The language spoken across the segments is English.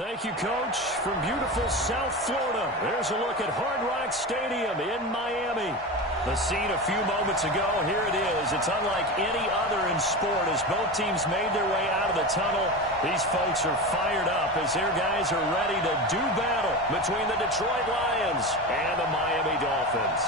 Thank you, Coach. From beautiful South Florida, there's a look at Hard Rock Stadium in Miami. The scene a few moments ago, here it is. It's unlike any other in sport as both teams made their way out of the tunnel. These folks are fired up as their guys are ready to do battle between the Detroit Lions and the Miami Dolphins.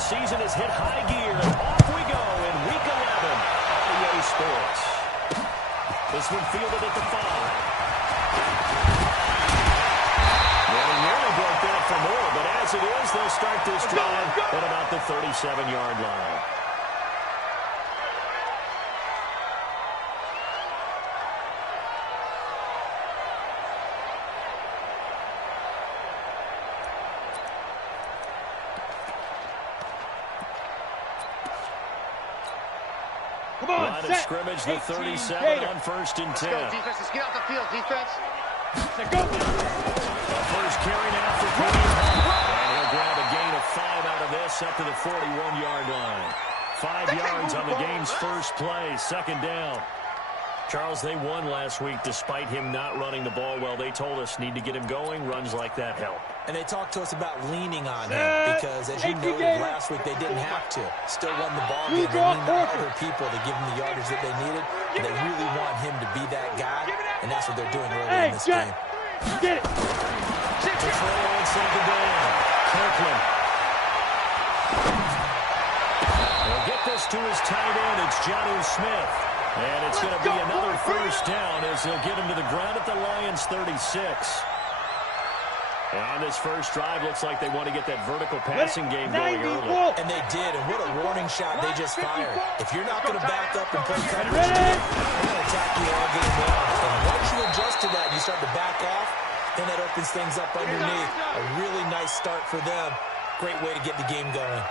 Season has hit high gear. Off we go in Week 11 on EA Sports. This one fielded at the 5. Well, he nearly broke that for more, but as it is, they'll start this drive at about the 37-yard line. Line of scrimmage, the 37 on 1st and 10. Let's go, defense. Let's get out the field, defense. Let's go. The first carry now for Kareem Hunt. And he'll grab a gain of 5 out of this up to the 41-yard line. 5 yards on the game's first play, 2nd down. Charles, they won last week despite him not running the ball well. They told us need to get him going. Runs like that help. And they talked to us about leaning on him because, as you noted last week, they didn't have to. Still won the ball game. They leaned on other people to give them the yardage that they needed. And they really want him to be that guy, and that's what they're doing early in this game. Get it. Control on 2nd down. Kirkland. They'll get this to his tight end. It's Jonnu Smith. And it's going to be another first down as they'll get him to the ground at the Lions' 36. And on this first drive, looks like they want to get that vertical passing game going early. And they did, and what a warning shot they just fired. If you're not going to back up and play coverage, they're going to attack you all game long. And once you adjust to that, you start to back off, then that opens things up underneath. A really nice start for them. Great way to get the game going.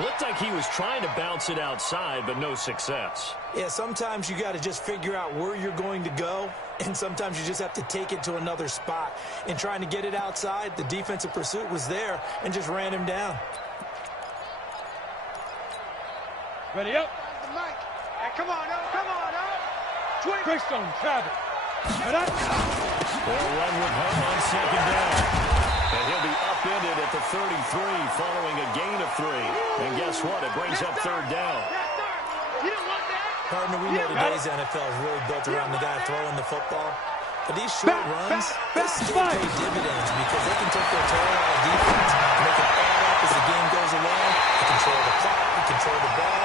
Looked like he was trying to bounce it outside, but no success. Yeah, sometimes you got to just figure out where you're going to go, and sometimes you just have to take it to another spot. In trying to get it outside, the defensive pursuit was there and just ran him down. Ready up. Hey, come on, up, come on, up. Twist on Travis. They'll run with Hunt on 2nd down. And he'll be upended at the 33 following a gain of 3. And guess what? It brings up 3rd down. Partner, we know today's NFL is really built around the guy throwing the football. But these short runs, they still pay dividends because they can take their toll out of defense and they can add up as the game goes along. They control the clock, they control the ball,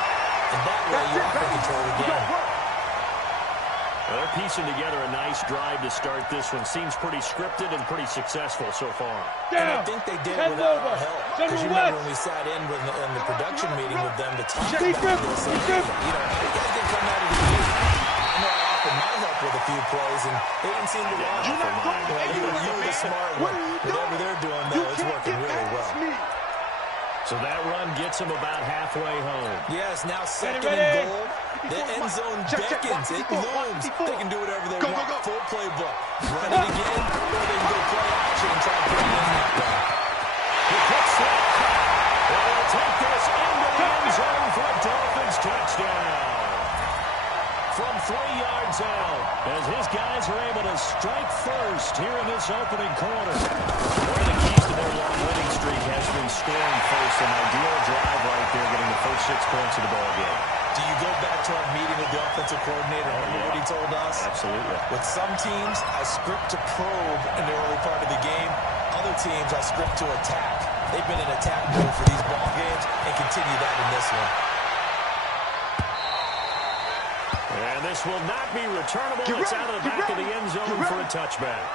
and that way you often control the game. They're piecing together a nice drive to start this one. Seems pretty scripted and pretty successful so far. And I think they did it without our help. Because you remember when we sat in the production meeting with them to talk about this. And, you know, you guys didn't come out of the gate. I know I offered my help with a few plays, and they didn't seem to want it for mine. You were the smart one. Whatever they're doing, though, it's working really well. So that run gets them about halfway home. Yes, now 2nd and goal. The end zone beckons. It looms. They can do whatever they want. Full playbook. Run it again, or they can go play action and try to put it in that way. He puts that. They'll take this into the end zone for a Dolphins touchdown. From 3 yards out, as his guys are able to strike first here in this opening quarter. One of the keys to their long winning streak has been scoring first. An ideal drive right there, getting the first 6 points of the ball game. Do you go back to our meeting with the offensive coordinator? Remember what he told us? Absolutely. With some teams, I script to probe in the early part of the game. Other teams, I script to attack. They've been in attack mode for these ball games and continue that in this one. And this will not be returnable. It's out of the back of the end zone for a touchback.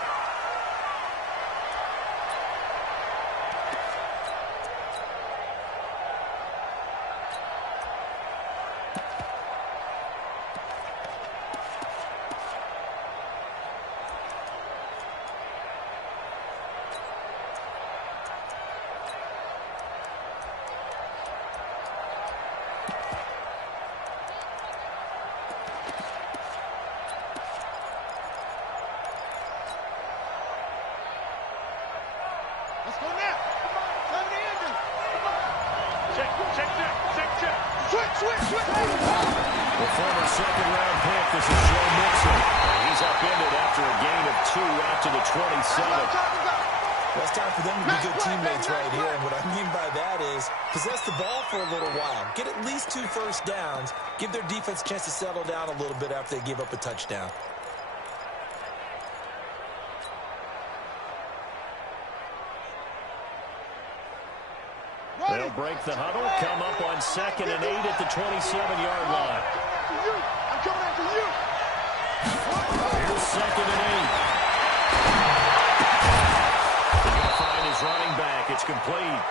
The former second-round pick, this is Joe Mixon. He's upended after a gain of 2 out to the 27. Well, it's time for them to be good teammates right here. And what I mean by that is possess the ball for a little while. Get at least 2 first downs. Give their defense a chance to settle down a little bit after they give up a touchdown. They'll break the huddle, come up on 2nd and 8 at the 27-yard line. I'm coming after you. Here's 2nd and 8. They're going to find his running back. It's complete.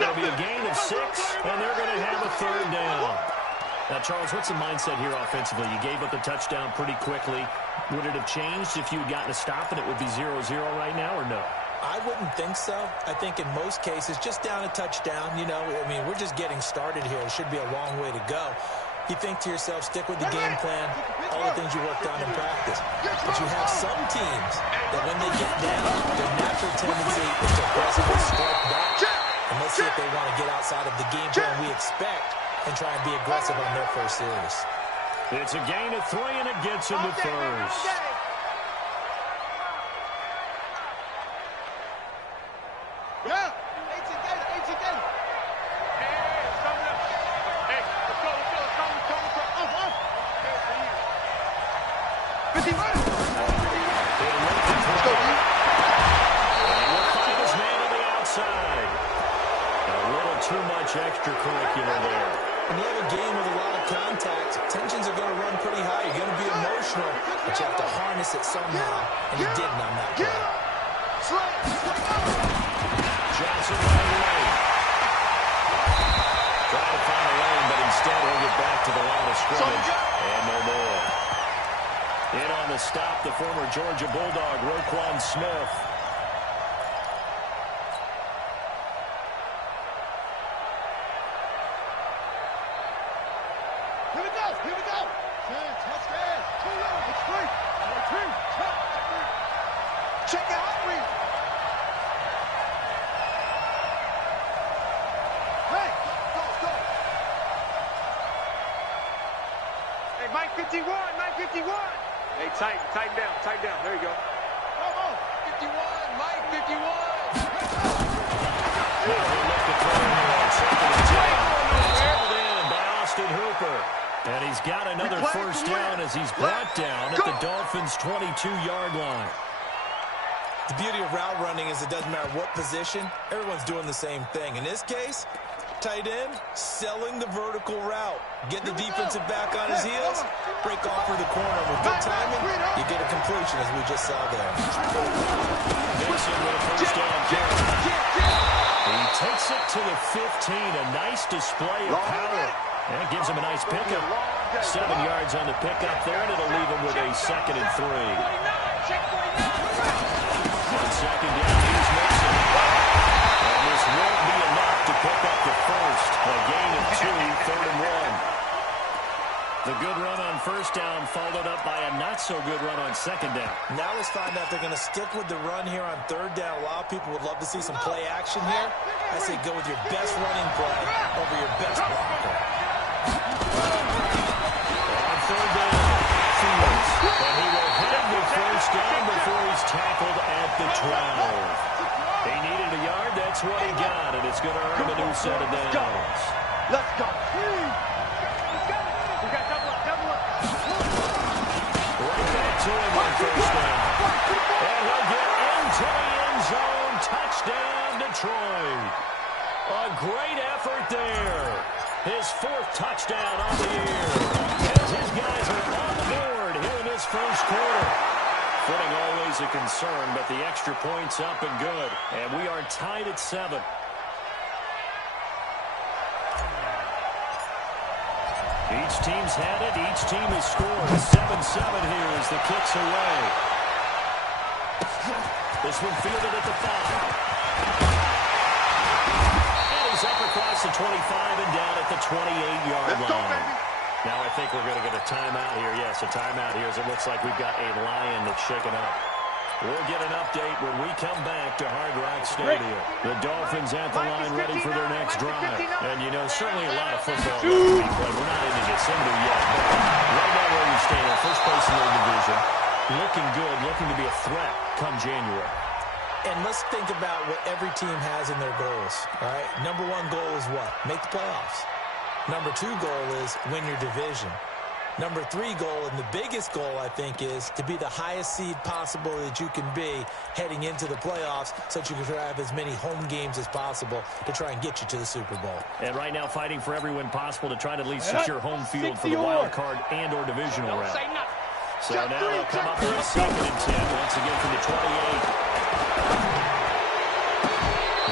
It'll be a gain of 6, and they're going to have a 3rd down. Now, Charles, what's the mindset here offensively? You gave up the touchdown pretty quickly. Would it have changed if you had gotten a stop and it would be 0-0 right now, or no? I wouldn't think so. I think in most cases, just down a touchdown, you know, I mean, we're just getting started here. It should be a long way to go. You think to yourself, stick with the game plan, all the things you worked on in practice. But you have some teams that when they get down, their natural tendency is to aggressively strike back. And let's see if they want to get outside of the game plan we expect and try and be aggressive on their first series. It's a gain of 3, and it gets him to first. Yeah. 18 game. Hey, let's go. Off. 50 minutes. Let's go, dude. And we'll find his man on the outside. A little too much extracurricular there. When you have a game with a lot of contact, tensions are going to run pretty high. You're going to be emotional, but you have to harness it somehow, and he didn't on that play. Johnson right away. Trying to find a lane, but instead he'll get back to the line of scrimmage. And no more. In on the stop, the former Georgia Bulldog, Roquan Smith. Here we go. Touchdown. Too low. It's free. Check out free. Hey, go. Hey, Mike 51. Hey, tighten down. There you go. Come on. 51, Mike 51. Now he'll look to throw here on 2nd and 10. It's held in by Austin Hooper. And he's got another first down as he's brought down at the Dolphins' 22-yard line. The beauty of route running is it doesn't matter what position, everyone's doing the same thing. In this case, tight end, selling the vertical route. Get the defensive back on his heels, break off through the corner. With good timing, you get a completion as we just saw there. Mason with a first down carry. He takes it to the 15, a nice display of power. And it gives him a nice pickup. 7 yards on the pickup there, and it'll leave him with a 2nd and 3. On 2nd down, he's Mason. And this won't be enough to pick up the first. A gain of 2, 3rd and 1. The good run on first down followed up by a not-so-good run on 2nd down. Now let's find out if they're going to stick with the run here on 3rd down. A lot of people would love to see some play action here. I say go with your best running play over your best blocker. On 3rd down, Fields. And he will have the first down before he's tackled at the 12. He needed a yard. That's what he got, and it's going to earn him a new set of downs. Let's go. We got double up. Right back to him on first down. And he'll get into the end zone. Touchdown, Detroit. A great effort there. His 4th touchdown on the year. As his guys are on the board here in this first quarter. Footing always a concern, but the extra point's up and good. And we are tied at 7. Each team's had it. Each team has scored. 7-7 here as the kick's away. This one fielded at the 5. Up across the 25 and down at the 28-yard line. Now I think we're going to get a timeout here. Yes, a timeout here as it looks like we've got a Lion that's shaken up. We'll get an update when we come back to Hard Rock Stadium. The Dolphins at the line ready for their next drive. And, you know, certainly a lot of football left to be played. We're not into December yet, but right now where we stand, first place in the division, looking good, looking to be a threat come January. And let's think about what every team has in their goals, all right? Number one goal is what? Make the playoffs. Number two goal is win your division. Number three goal, and the biggest goal, I think, is to be the highest seed possible that you can be heading into the playoffs so that you can have as many home games as possible to try and get you to the Super Bowl. And right now fighting for every win possible to try to at least secure home field for the wild card and or divisional round. So now they'll come up with a 2nd and 10 once again from the 28.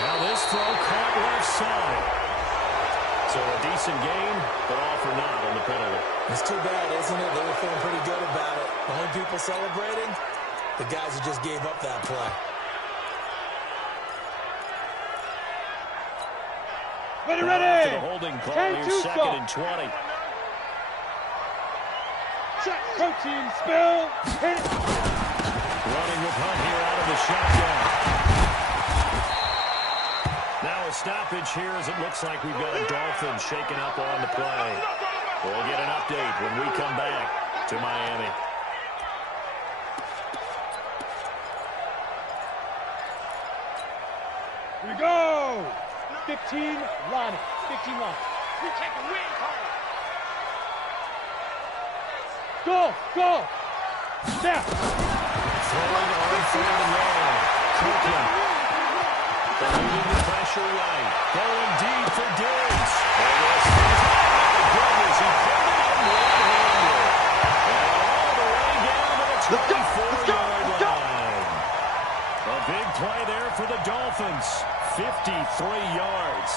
Now this throw caught left side. So a decent game, but all for naught on the penalty. It's too bad, isn't it? They were feeling pretty good about it. The only people celebrating, the guys who just gave up that play. Ready. After the holding call, here's 2nd and 20. Protein spill. Hit it. Running with Hunt here out of the shotgun. Now a stoppage here as it looks like we've got a Dolphin shaking up on the play. We'll get an update when we come back to Miami. Here we go. 15 line. 15 line. We take a win, Carter. Go. Snap. Throwing on 3rd and long. Copeland. Eluding the pressure right. Going deep for Diggs. Oh, goodness, he put it in one-handed. And all the way down to the 24-yard line. A big play there for the Dolphins. 53 yards.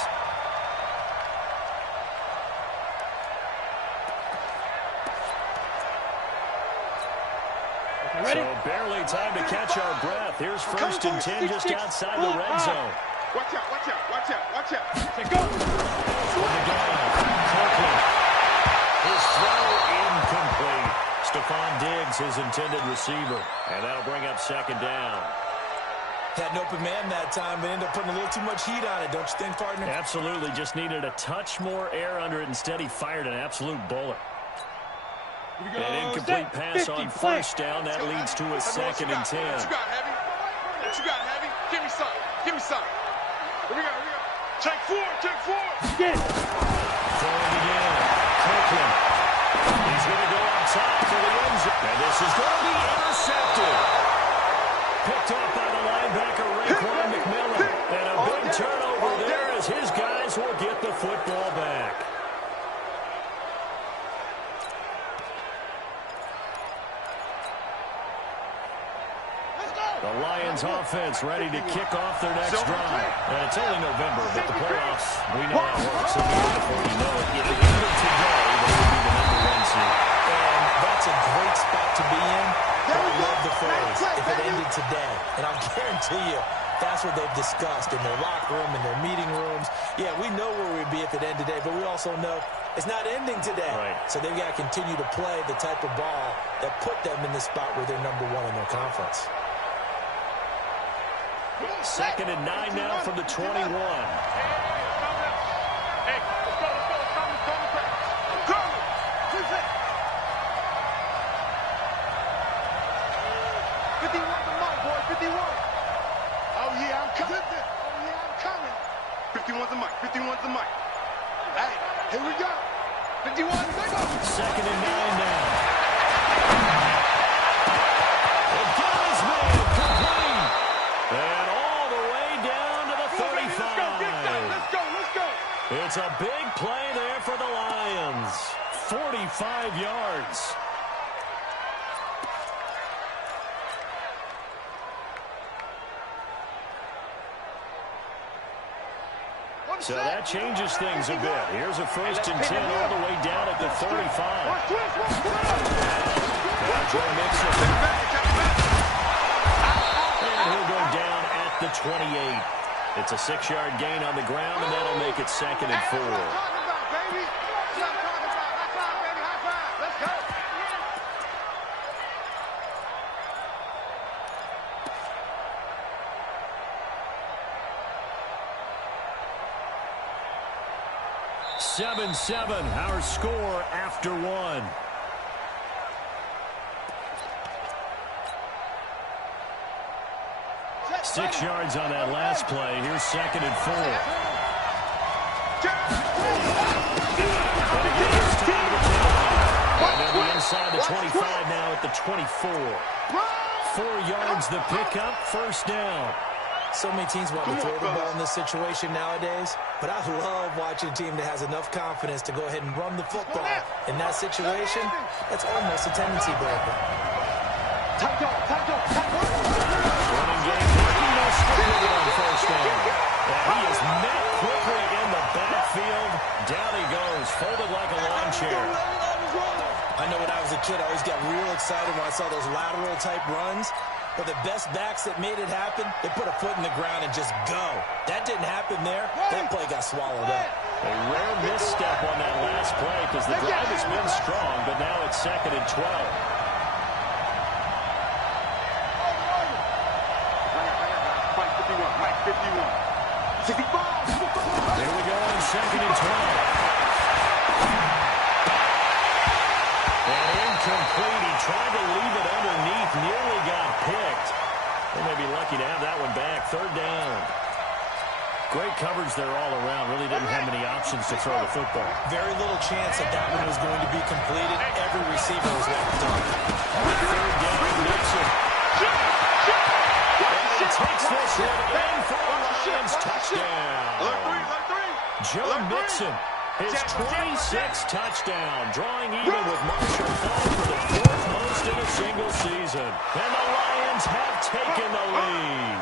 Ready? So barely time to catch our breath. Here's 1st and 10 just outside the red zone. Watch out. Say go. From the gun, Copeland. His throw incomplete. Stephon Diggs, his intended receiver. And that'll bring up 2nd down. Had an open man that time, but ended up putting a little too much heat on it, don't you think, partner? Absolutely. Just needed a touch more air under it. Instead, he fired an absolute bullet. An incomplete pass on 1st down. That leads to a 2nd and 10. What you got, Heavy? Give me some. Here we go. Check four. Get it. Throwing again. Copeland. He's going to go up top for the end zone. And this is going to be intercepted. Picked off by the linebacker, Raekwon McMillan. And a big turnover there as his guys will get the football back. The Lions offense ready to kick off their next drive. And it's only November, but the playoffs, we know how it works. Before you know it, if it ended today, they would be the #1 seed. And that's a great spot to be in. But I love the phrase, if it ended today. And I'll guarantee you, that's what they've discussed in their locker room, in their meeting rooms. Yeah, we know where we'd be if it ended today, but we also know it's not ending today. Right. So they've got to continue to play the type of ball that put them in the spot where they're #1 in their conference. 2nd and 9 now from the 21. Hey, let's go. Come. 51 the mic, boy. 51. Oh, yeah, I'm coming. 51's the mic. Hey, here we go. 51, they go. 2nd and 9 now. The guy's made complete. And all the way down to the 35. Let's go. It's a big play there for the Lions. 45 yards. So that changes things a bit. Here's a 1st and 10 all the way down at the 35. Joe Mixon. And he'll go down at the 28. It's a 6-yard gain on the ground, and that'll make it 2nd and 4. 7-7, our score after one. Six yards on that last play. Here's 2nd and 4. And they'll be inside the 25 now at the 24. 4 yards the pickup, 1st down. So many teams want to throw the ball in this situation nowadays, but I love watching a team that has enough confidence to go ahead and run the football. In that situation, that's almost a tendency breaker. Running game, no scrimmage on 1st down. And he is met quickly in the backfield. Down he goes, folded like a lawn chair. I know when I was a kid, I always got real excited when I saw those lateral type runs. But the best backs that made it happen, they put a foot in the ground and just go. That didn't happen there. That play got swallowed up. A rare misstep on that last play because the drive has been strong, but now it's 2nd and 12. Here we go on 2nd and 12. And incomplete. He tried to leave it underneath, nearly got picked. They may be lucky to have that one back. 3rd down. Great coverage there all around. Really didn't have many options to throw the football. Very little chance that that one was going to be completed. Every receiver was left on. 3rd down, Nixon. And he takes this one in for a Lions touchdown. Joe Mixon, his 26th touchdown, drawing even with Marshall Faulk for the 4th most in a single season. And the Lions have taken the lead.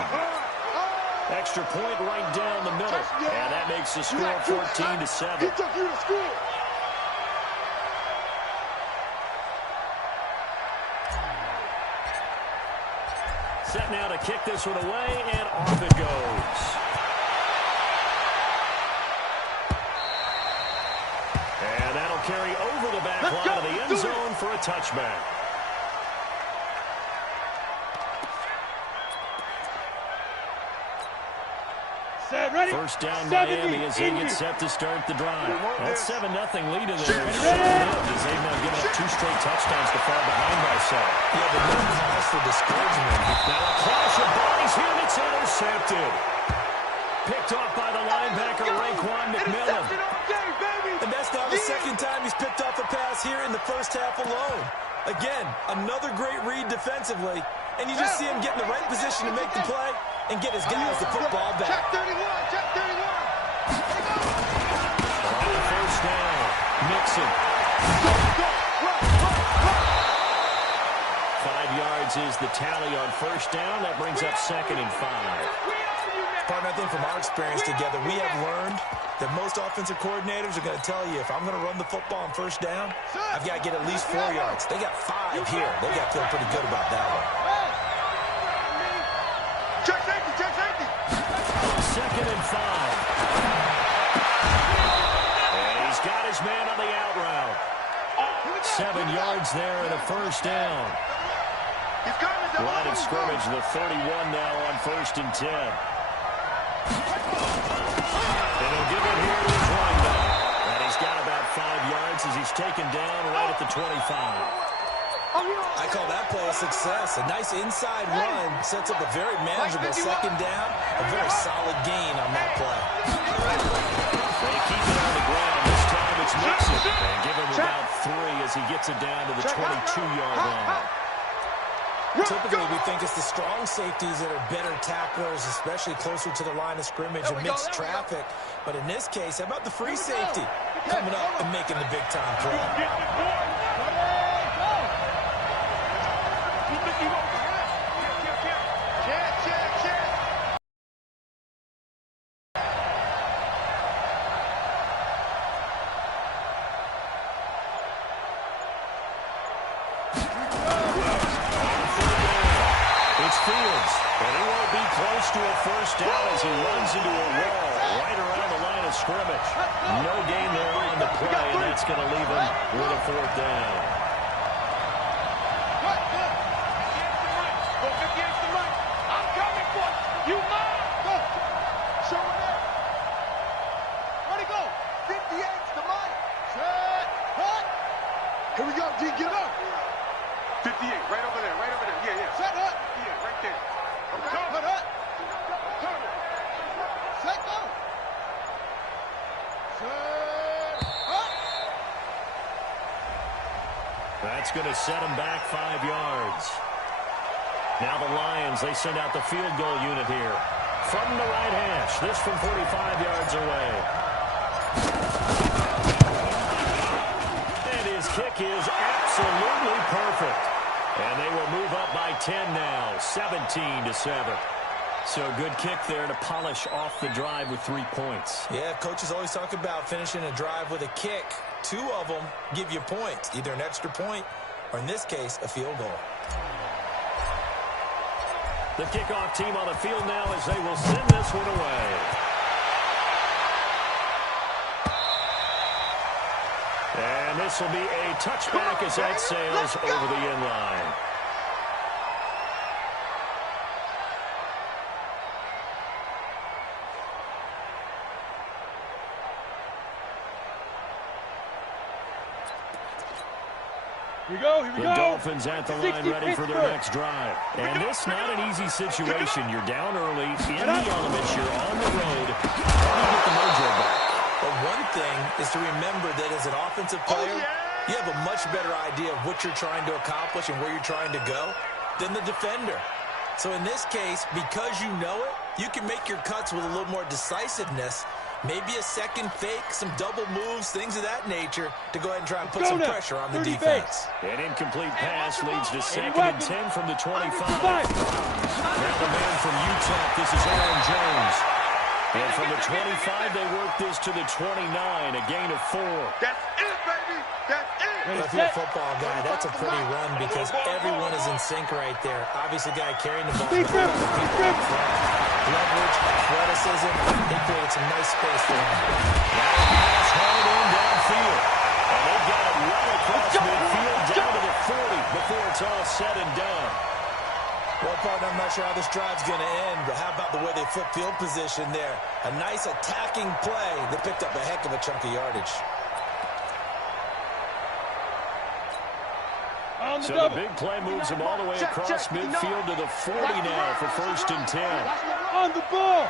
Extra point right down the middle. And that makes the score 14-7. He took you to school. Set now to kick this one away, and off it goes. And that'll carry over the back line of the end zone for a touchback. First down Miami as they get set to start the drive. That 7-0 lead in there is short-lived as they've now given up 2 straight touchdowns to fall behind by 7. Yeah, but no cause for discouragement. Now a clash of bodies here, and it's intercepted. Picked off by the linebacker, Raekwon McMillan. And that's not the second time he's picked off a pass here in the first half alone. Again, another great read defensively. And you just see him get in the right position to make the play and get his guys the football back. Check 31, check 31. On the 1st down, Mixon. 5 yards is the tally on 1st down. That brings up 2nd and 5. Partner, I think from our experience together, we have learned that most offensive coordinators are going to tell you, if I'm going to run the football on 1st down, I've got to get at least 4 yards. They got 5 here. They got to feel pretty good about that one. Check safety, check safety. 2nd and 5. And he's got his man on the out route. 7 yards there and a 1st down. Line of scrimmage, the 31 now on 1st and 10. And he'll give it here to his running back. And he's got about 5 yards as he's taken down right at the 25. I call that play a success. A nice inside run sets up a very manageable 2nd down. A very solid gain on that play. They keep it on the ground. This time it's Mixon. And give him about 3 as he gets it down to the 22-yard line. Typically, we think it's the strong safeties that are better tacklers, especially closer to the line of scrimmage amidst traffic. But in this case, how about the free safety coming up and making the big-time play? To a 1st down as he runs into a wall right around the line of scrimmage. No gain there on the play, and that's going to leave him with a 4th down. Go 58 to right. I'm coming for you. Mine. Go. Show it up. Where'd he go? 58. G, get up. 58, right over there, right over there. Yeah, yeah. Set up. Yeah, right there. Okay. Put up. Turn it. Set go. Set up. That's going to set them back 5 yards. Now the Lions, they send out the field goal unit here. From the right hash, this from 45 yards away. And his kick is absolutely perfect. And they will move up by 10 now, 17-7. So a good kick there to polish off the drive with 3 points. Yeah, coaches always talk about finishing a drive with a kick. 2 of them give you points, either an extra point or, in this case, a field goal. The kickoff team on the field now as they will send this one away. And this will be a touchback as that sails over the end line. Here we go, here we go. The Dolphins at the line ready for their next drive. And this not an easy situation. You're down early, in the elements, you're on the road. How do you get the mojo back? But one thing is to remember that as an offensive player, you have a much better idea of what you're trying to accomplish and where you're trying to go than the defender. So in this case, because you know it, you can make your cuts with a little more decisiveness. Maybe a second fake, some double moves, things of that nature to go ahead and try and put some pressure on the defense. An incomplete pass leads to 2nd and 10 from the 25. Now the man from Utah, this is Aaron Jones. And from the 25, they work this to the 29, a gain of 4. That's it, baby. That's it. If you're a football guy, that's a pretty run because everyone is in sync right there. Obviously, the guy carrying the ball. Leverage, athleticism, they created some nice space for him. Pass hard in downfield. And they've got it right across midfield down to the 40 before it's all said and done. Well, partner, I'm not sure how this drive's going to end, but how about the way they flip field position there? A nice attacking play that picked up a heck of a chunk of yardage. So the big play moves them all the way across midfield to the 40 now for 1st and 10. On the ball.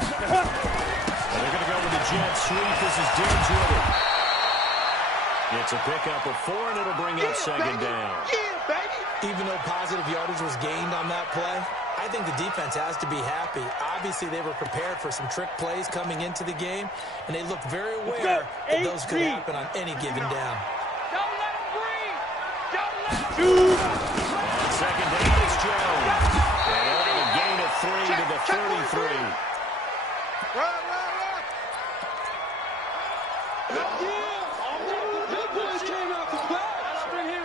And they're going to go with the jet sweep. This is Diggs with it. It's a pickup of 4, and it'll bring up 2nd down. Even though positive yardage was gained on that play, I think the defense has to be happy. Obviously, they were prepared for some trick plays coming into the game, and they looked very aware that those could happen on any given down. Second down is Jones. And a gain of 3 to the 33.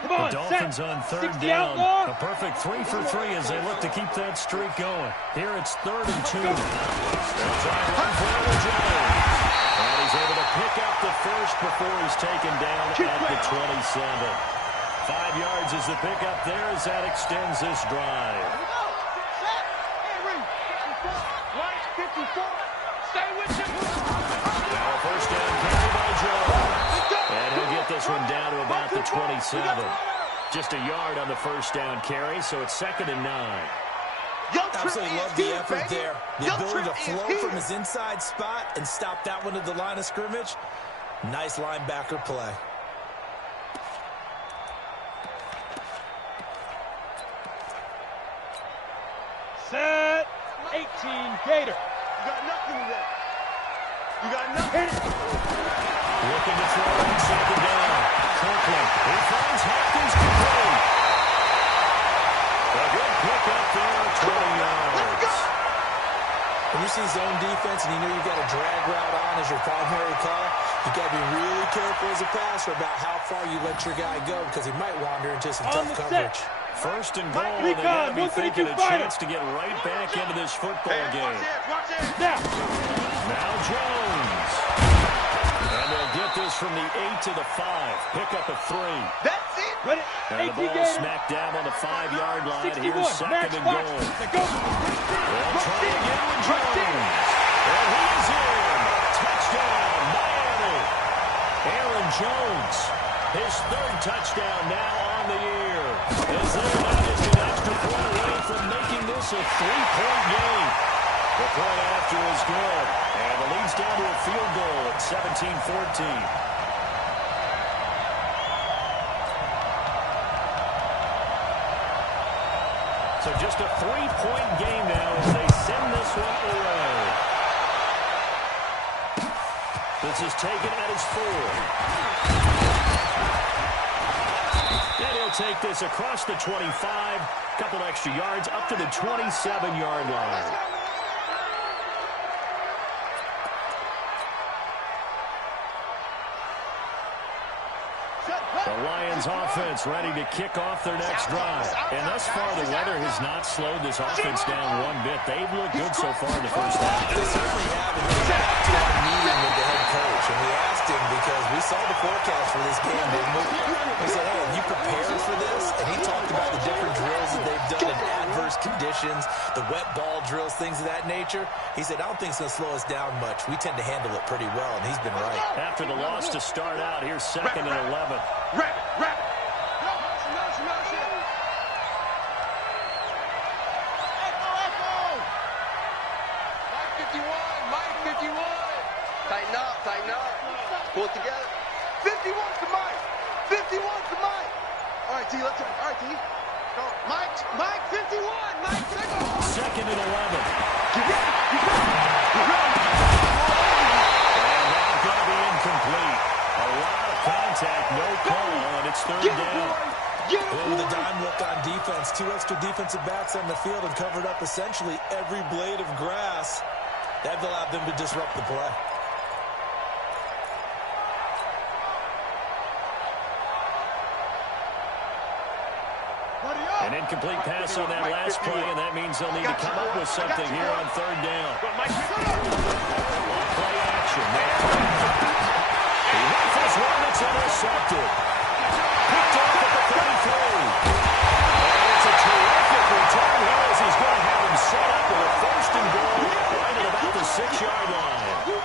The Dolphins on 3rd down. A perfect 3 for 3 as they look to keep that streak going. Here it's 3rd and 2. They'll try to run for Aaron Jones. And he's able to pick up the first before he's taken down at the 27. 5 yards is the pickup there as that extends this drive. Now a 1st down carry by Jones. And he'll get this one down to about the 27. Just a yard on the 1st down carry, so it's 2nd and 9. Absolutely love the effort there. The ability to flow from his inside spot and stop that one at the line of scrimmage. Nice linebacker play. Set. 18, Gator. You got nothing today. You got nothing. Looking to throw on 2nd down. Kirkland. He finds Hopkins complete. A good pickup there, 20 yards. When you see zone defense and you know you've got a drag route on as your primary call, you got to be really careful as a passer about how far you let your guy go because he might wander into some tough coverage. 1st and goal, and they got to be thinking a chance to get right back into this football game. Now Jones. And they'll get this from the 8 to the 5. Pick up a 3. That's it. ready. And the ball smacked down on the 5-yard line. 61. Here's 2nd and goal. They'll try again with Jones. And he's in. Touchdown, Miami. Aaron Jones His third touchdown now on the year. As they're now just an extra point away from making this a 3-point game. The point after is good. And the lead's down to a field goal at 17-14. So just a 3-point game now as they send this one away. This is taken at his 4. And he'll take this across the 25. Couple extra yards up to the 27-yard line. The Lions offense ready to kick off their next drive. And thus far, the weather has not slowed this offense down one bit. They've looked good so far in the first half. They certainly have. And we got to our meeting with the head coach, and we asked him because we saw the forecast for this game, didn't we? We said, hey, have you prepared for this? And he talked about the different drills that they've done in adverse conditions, the wet ball drills, things of that nature. He said, I don't think it's going to slow us down much. We tend to handle it pretty well, and he's been right. After the loss to start out, here's 2nd and 11. Rapid. Mike 51. Tighten up. Pull it together. 51's the Mike. 51's the Mike. All right, D, let's go. All right, D. Go. Mike 51. Mike, take off. 2nd and 11. Get ready. And that's going to be incomplete. A lot of contact, no call, and it's 3rd down. Well, with a dime look on defense, 2 extra defensive backs on the field and covered up essentially every blade of grass. That allowed them to disrupt the play. An incomplete pass on that last play, and that means they'll need to come up with something here on 3rd down. Play action. He rifles one that's intercepted. Picked off at the 33. And it's a terrific return here as he's going to have him set up with a 1st and goal right at about the 6-yard line.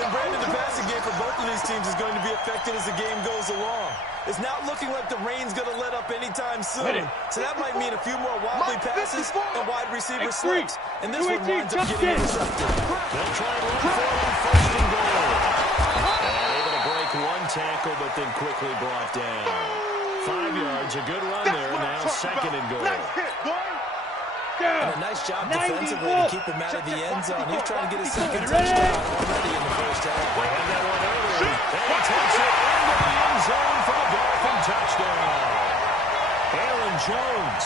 And Brandon, the passing game for both of these teams is going to be affected as the game goes along. It's not looking like the rain's going to let up anytime soon. So that might mean a few more wobbly passes and wide receiver slips. And this one winds up getting intercepted. They'll try and run for it on 1st and goal. And able to break one tackle, but then quickly brought down. 5 yards, a good run there. Now 2nd and goal. And a nice job defensively to keep him out of the end zone. He's trying to get his 2nd touchdown already in the first half. They had that one early. And he takes it into the end zone for the Dolphin touchdown. Aaron Jones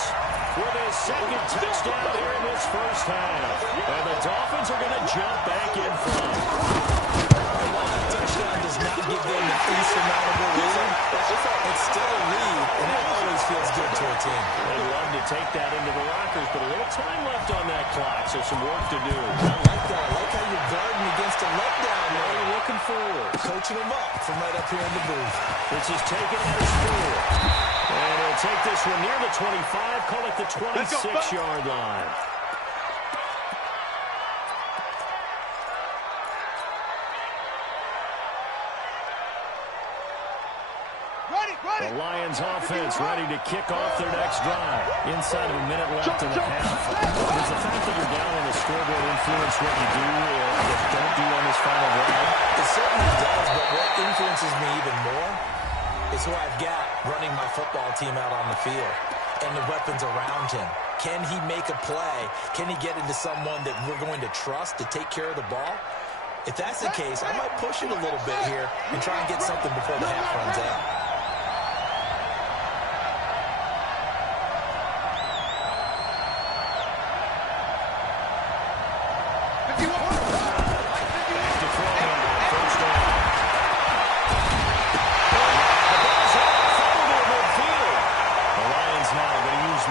with his 2nd touchdown here in this first half. And the Dolphins are going to jump back in front. And while that touchdown does not give them an insurmountable lead, it's still a lead, and it always feels good to a team. They'd love to take that into the lockers, but a little time left on that clock, so some work to do. I like that. I like how you're guarding against a letdown. Now you're looking forward. Coaching them up from right up here in the booth. This is taken at his 4. And he'll take this one near the 25, call it the 26-yard line. The Lions offense ready to kick off their next drive. Inside of a minute left in the half. Does the fact that you're down on the scoreboard influence what you do or don't do on this final drive? It certainly does, but what influences me even more is who I've got running my football team out on the field and the weapons around him. Can he make a play? Can he get into someone that we're going to trust to take care of the ball? If that's the case, I might push it a little bit here and try and get something before the half runs out.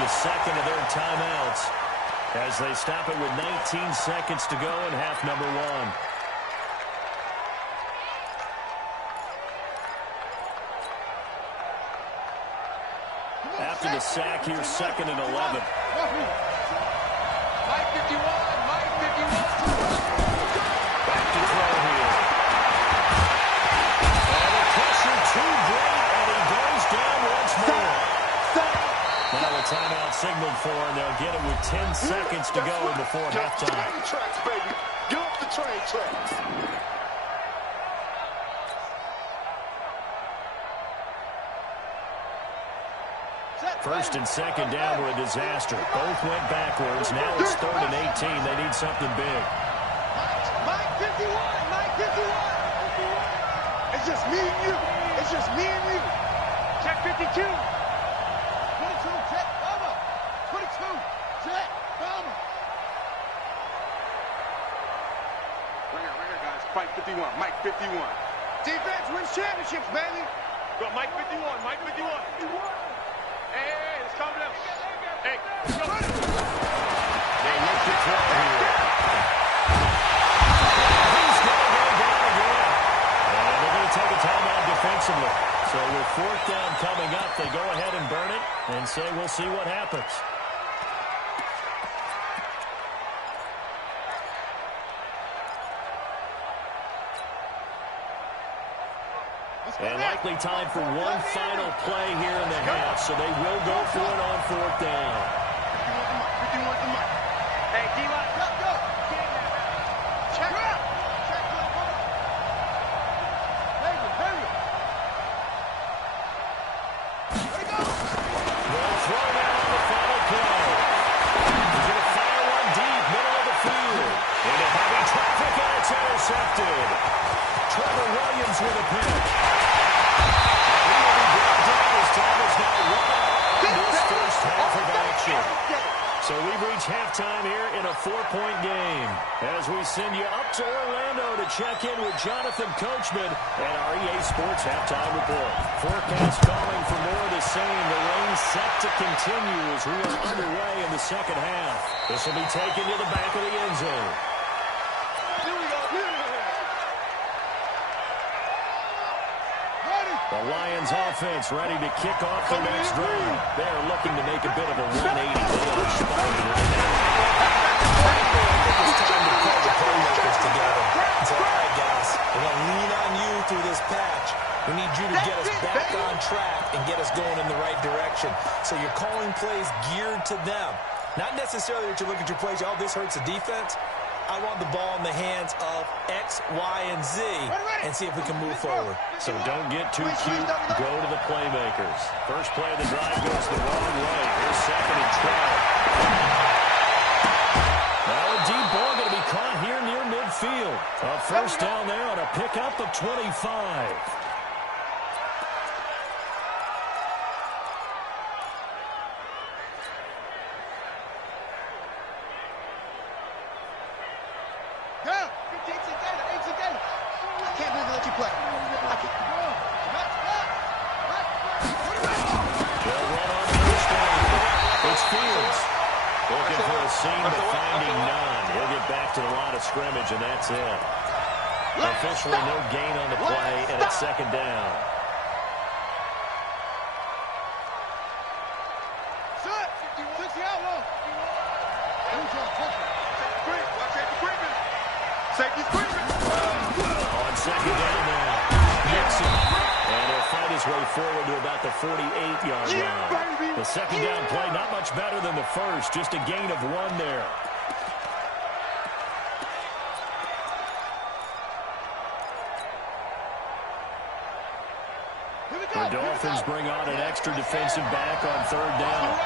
Second of their timeouts as they stop it with 19 seconds to go in half number 1. After the sack, here's 2nd and 11. Mike 51. Back to throw here. And a pressure to Brady. seconds to go before halftime. Train tracks, baby. Get off the train tracks. First and second down were a disaster. Both went backwards. Now it's 3rd and 18. They need something big. Mike 51. Mike 51. It's just me and you. It's just me and you. Check 52. 22. Check. Over. 22. Check. Over. Right here, guys. Mike 51. Mike 51. Defense wins championships, baby. Go, Mike 51. Mike 51. Hey, let's calm down. Hey, go. They look to throw here. He's going to go down again. And they're going to take a timeout defensively. So with 4th down coming up, they go ahead and burn it and say we'll see what happens. And likely time for one final play here in the half, so they will go for it on 4th down. 51's the mic. Hey, D-Line, go. Check out. Check to the ball. Hurry. Where to go? Well, thrown out on the final play. He's going to fire one deep, middle of the field. Into heavy traffic, and it's intercepted. Trevor Williams with a pitch. He will be brought down as time is now run out in this first half of action. So we've reached halftime here in a 4-point game. As we send you up to Orlando to check in with Jonathan Coachman and our EA Sports Halftime Report. Forecast calling for more of the same. The rain set to continue as we are underway in the second half. This will be taken to the back of the end zone. The Lions offense ready to kick off their next drive. They are looking to make a bit of a 180. They are responding right now. It's time to pull the playmakers together. It's all right, guys. We're going to lean on you through this patch. We need you to get us back on track and get us going in the right direction. So you're calling plays geared to them. Not necessarily that you look at your plays, oh, this hurts the defense. I want the ball in the hands of X, Y, and Z and see if we can move forward. So don't get too cute. Go to the playmakers. First play of the drive goes the wrong way. Here's 2nd and 12. Now a deep ball going to be caught here near midfield. A first down there on a pickup of 25. Scrimmage, and that's it. Officially no gain on the play, and it's 2nd down. On 2nd down now, Nixon. And he'll fight his way forward to about the 48-yard line. The 2nd down play, not much better than the first, just a gain of 1 there. The Dolphins bring on an extra defensive back on 3rd down.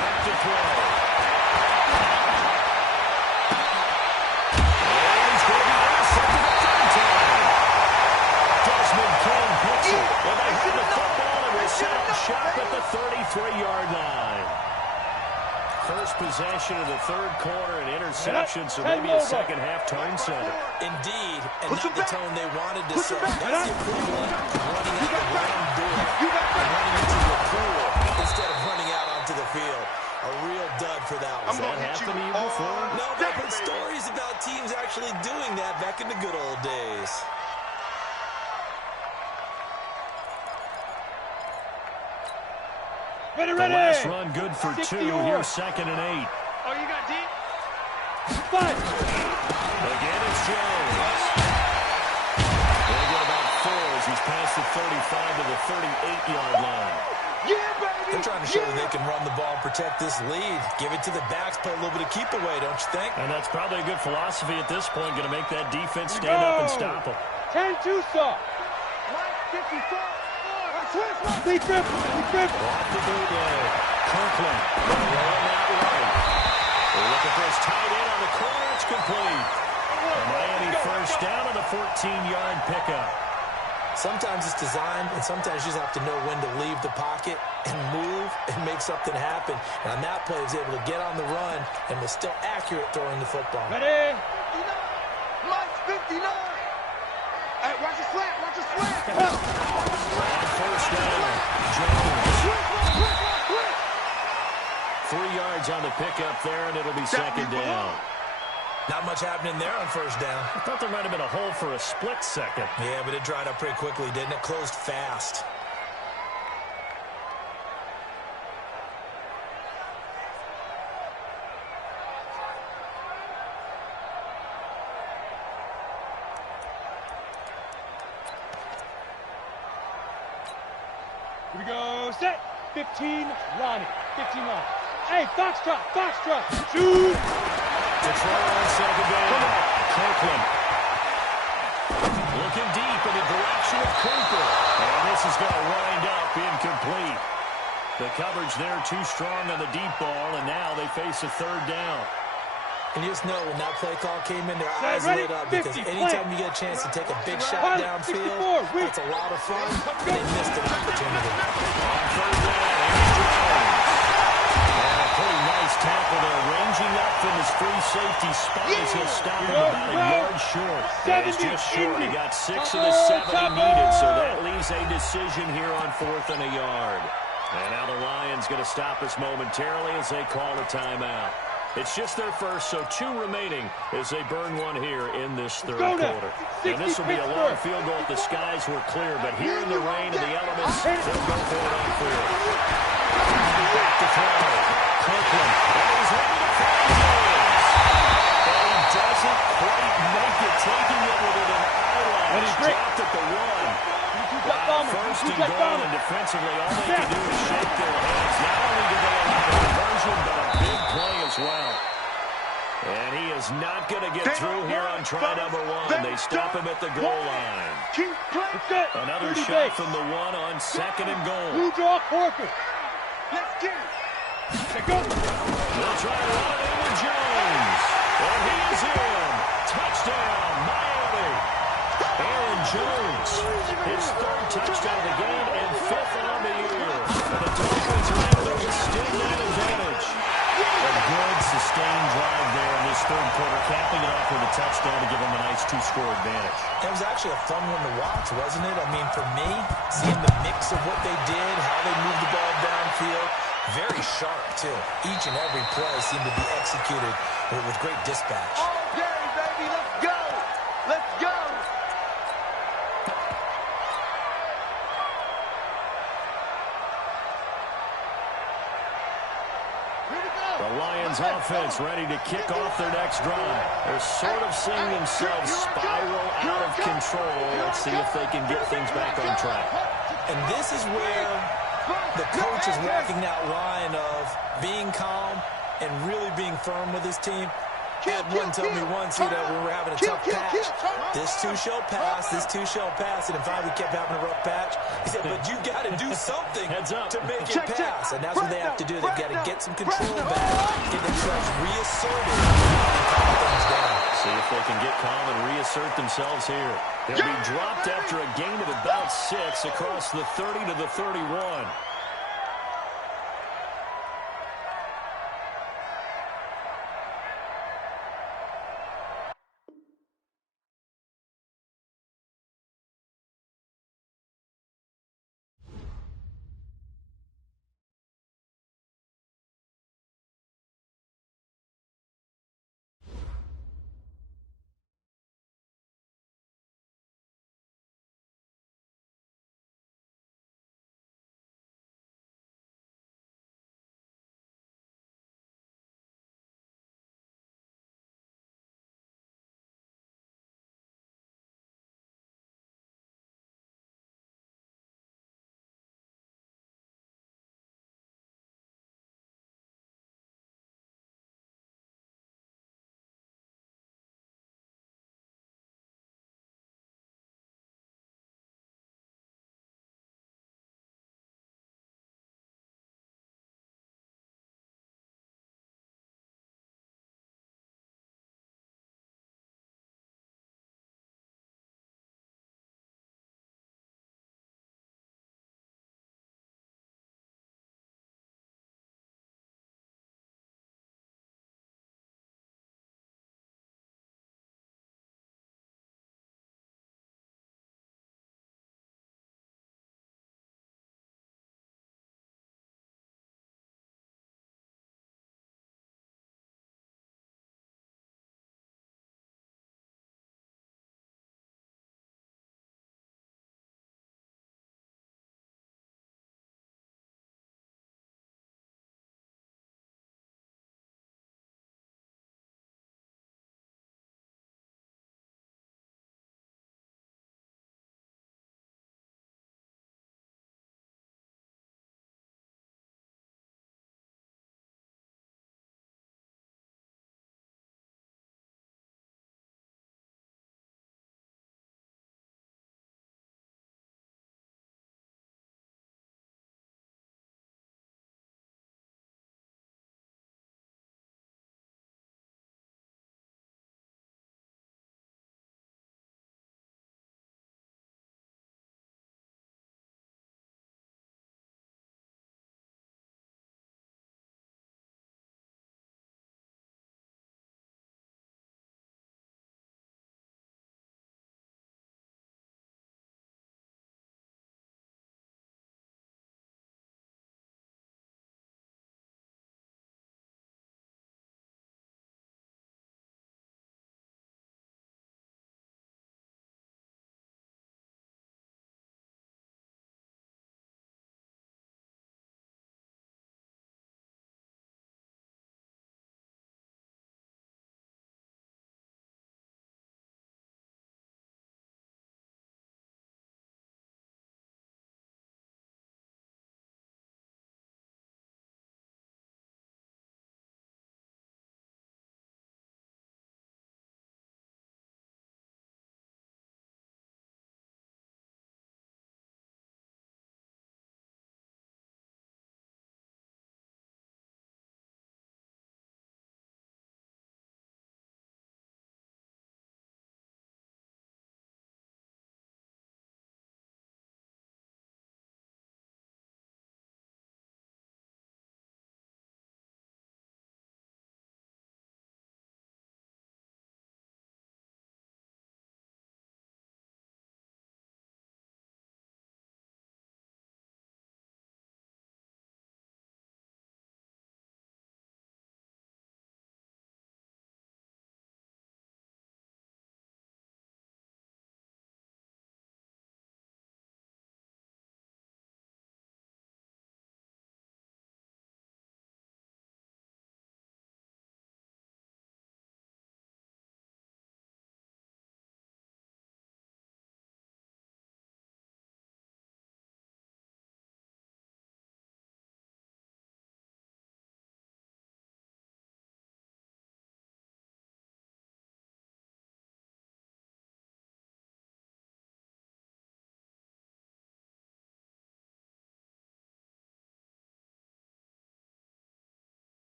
Back to throw. And he's going to be intercepted a 3rd time. Desmond King picks it. And they have the football and will set up shop at the 33-yard line. First possession of the 3rd quarter, an interception, so maybe a second-half tone setter. Indeed, and not the tone they wanted to set. That's the equivalent of running out the wrong door and running into the pool instead of running out onto the field. A real dud for that one. Has that happened to you before? No, but I've heard stories about teams actually doing that back in the good old days. The last run good for 2. Here's 2nd and 8. Oh, you got deep? Five. Again, it's Jones. They'll get about 4 as he's past the 35 to the 38-yard line. Yeah, baby. They're trying to show that they can run the ball and protect this lead. Give it to the backs, play a little bit of keep away, don't you think? And that's probably a good philosophy at this point, going to make that defense stand up and stop them. 10-2 stop. 54. Deep grip. Off the bootleg. Kirkland rolling that right. Look at this tight end on the corner. It's complete. And Miami first down on the 14-yard pickup. Sometimes it's designed, and sometimes you just have to know when to leave the pocket and move and make something happen. And on that play, he was able to get on the run and was still accurate throwing the football. Ready? Mike's 59. Hey, watch the slant. Watch the slant. On first down, Jones. 3 yards on the pickup there, and it'll be second down. Not much happening there on first down. I thought there might have been a hole for a split second. Yeah, but it dried up pretty quickly, didn't it? Closed fast. Here we go. Set. 15 Lonnie. 15 Lonnie. Hey, Foxtrot. Shoot. Detroit on second down. Kirkland. Looking deep in the direction of Cooper. And this is going to wind up incomplete. The coverage there too strong on the deep ball, and now they face a third down. And you just know when that play call came in, their Set, eyes ready, lit up 50, because anytime you get a chance to take a big shot downfield, that's a lot of fun, and they missed an opportunity. On third down, here's Jones. And a pretty nice tackle there, ranging up from his free safety spot as he'll stop him about a yard short. That is just short. He got 6 of the 7 he needed, so that leaves a decision here on 4th and a yard. And now the Lions going to stop us momentarily as they call a timeout. It's just their first, so 2 remaining as they burn one here in this third quarter. And this will be a long field goal if the skies were clear, but here in the rain and the elements, they'll go for it on 4th. Back to throw. Kirkland. And he's ready to throw. And he doesn't quite make it, taking it with an eyelash. Dropped at the 1. First and goal, and defensively, all they can do is shake their heads. Not only do they allow the conversion, but a big play as well. And he is not going to get through here on try number 1. They stop him at the goal line. Another shot from the 1 on 2nd and goal. Blue draw, Corker. Let's get it. They'll try to run it into Jones. And he is in. Touchdown, Miami. Aaron Jones, his 3rd touchdown of the game and 5th on the year. And the Dolphins are able to extend that advantage. A good sustained drive there in this 3rd quarter, capping it off with a touchdown to give them a nice 2-score advantage. It was actually a fun one to watch, wasn't it? I mean, for me, seeing the mix of what they did, how they moved the ball downfield, very sharp, too. Each and every play seemed to be executed with great dispatch. All day, baby. Let's go. Let's go. The Lions offense ready to kick off their next drive. They're sort of seeing themselves spiral out of control. Let's see if they can get things back on track. And this is where the coach is walking that line of being calm and really being firm with his team. I had one tell me once, when we were having a tough patch, this too shall pass, this too shall pass, and finally we kept having a rough patch. He said, but you got to do something to make it pass, and that's what they have to do. They've got to get some control back, get themselves reasserted, and calm things down. See if they can get calm and reassert themselves here. They'll be dropped after a gain of about 6 across the 30 to the 31.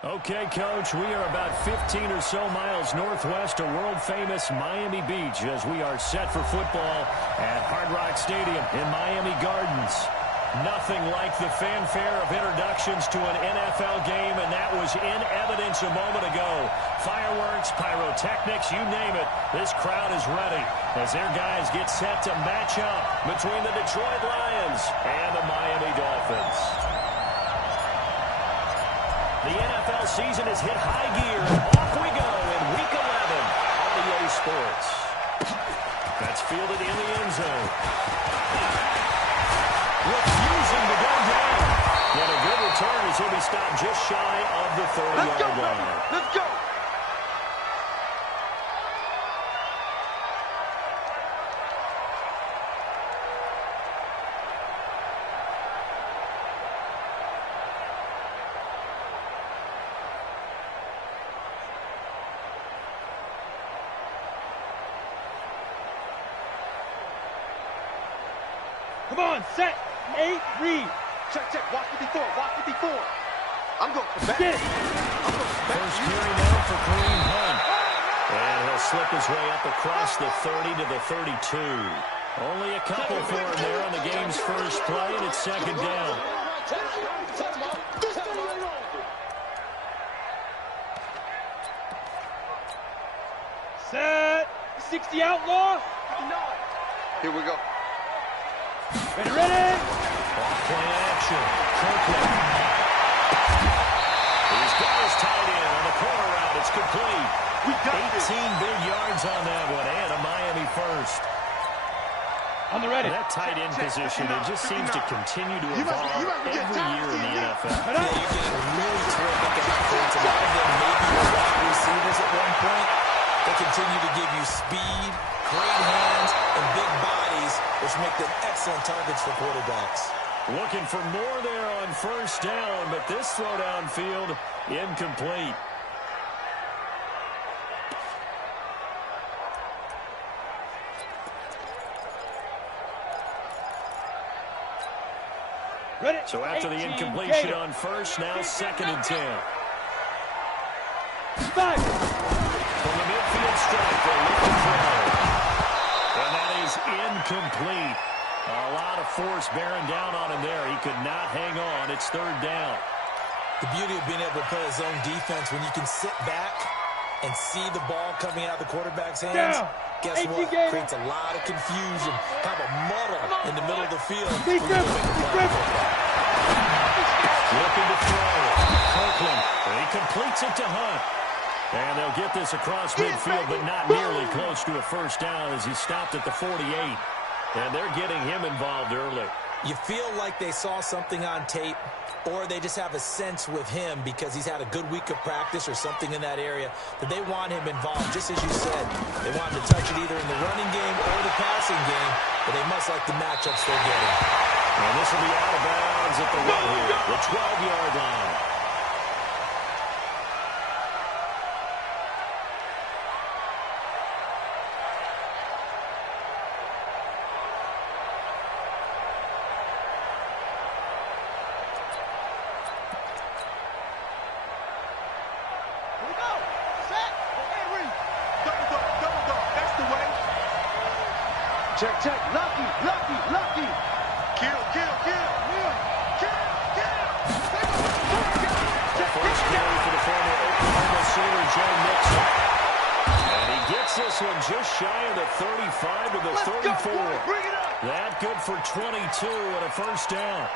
Okay, Coach, we are about 15 or so miles northwest of world-famous Miami Beach as we are set for football at Hard Rock Stadium in Miami Gardens. Nothing like the fanfare of introductions to an NFL game, and that was in evidence a moment ago. Fireworks, pyrotechnics, you name it, this crowd is ready as their guys get set to match up between the Detroit Lions and the Miami Dolphins. The NFL season has hit high gear, and off we go in Week 11 on EA Sports. That's fielded in the end zone. Refusing to go down. And a good return as he'll be stopped just shy of the 30-yard line. Let's go. Come on, set, 8, read. Check, watch 54, watch 54. I'm going for back. Get it. First carry down for Kareem Hunt. And he'll slip his way up across the 30 to the 32. Only a couple for him there on the game's first play, and it's second down. Set, 60 outlaw. Here we go. Ready. Off-play action. Kirkland. He's got his tight end on the corner route. It's complete. We got 18 big yards on that one, and a Miami first. On the ready. That tight end position, it just seems to continue to evolve every year in the NFL. Yeah, you're getting really terrific athletes. A lot of them maybe were wide receivers at one point. They continue to give you speed, great hands, and big bodies, which make them excellent targets for quarterbacks. Looking for more there on first down, but this throw downfield incomplete. Ready. So after the incompletion on first, now second and 10. 5. From the midfield stripe, they'll look to throw. And that is incomplete. A lot of force bearing down on him there. He could not hang on. It's third down. The beauty of being able to play his own defense, when you can sit back and see the ball coming out of the quarterback's hands, guess what? Creates a lot of confusion, kind of a muddle in the middle of the field. Looking to throw. Kirkland, he completes it to Hunt. And they'll get this across midfield, but not nearly close to a first down as he stopped at the 48. And they're getting him involved early. You feel like they saw something on tape, or they just have a sense with him because he's had a good week of practice or something in that area that they want him involved. Just as you said, they want him to touch it either in the running game or the passing game, but they must like the matchups they're getting. And this will be out of bounds at the 1 here, the 12-yard line. Check. Lucky. Kill. First carry for the former Oklahoma Sooner, Joe Mixon. And he gets this one just shy of the 35 to the 34. That good for 22 and a first down.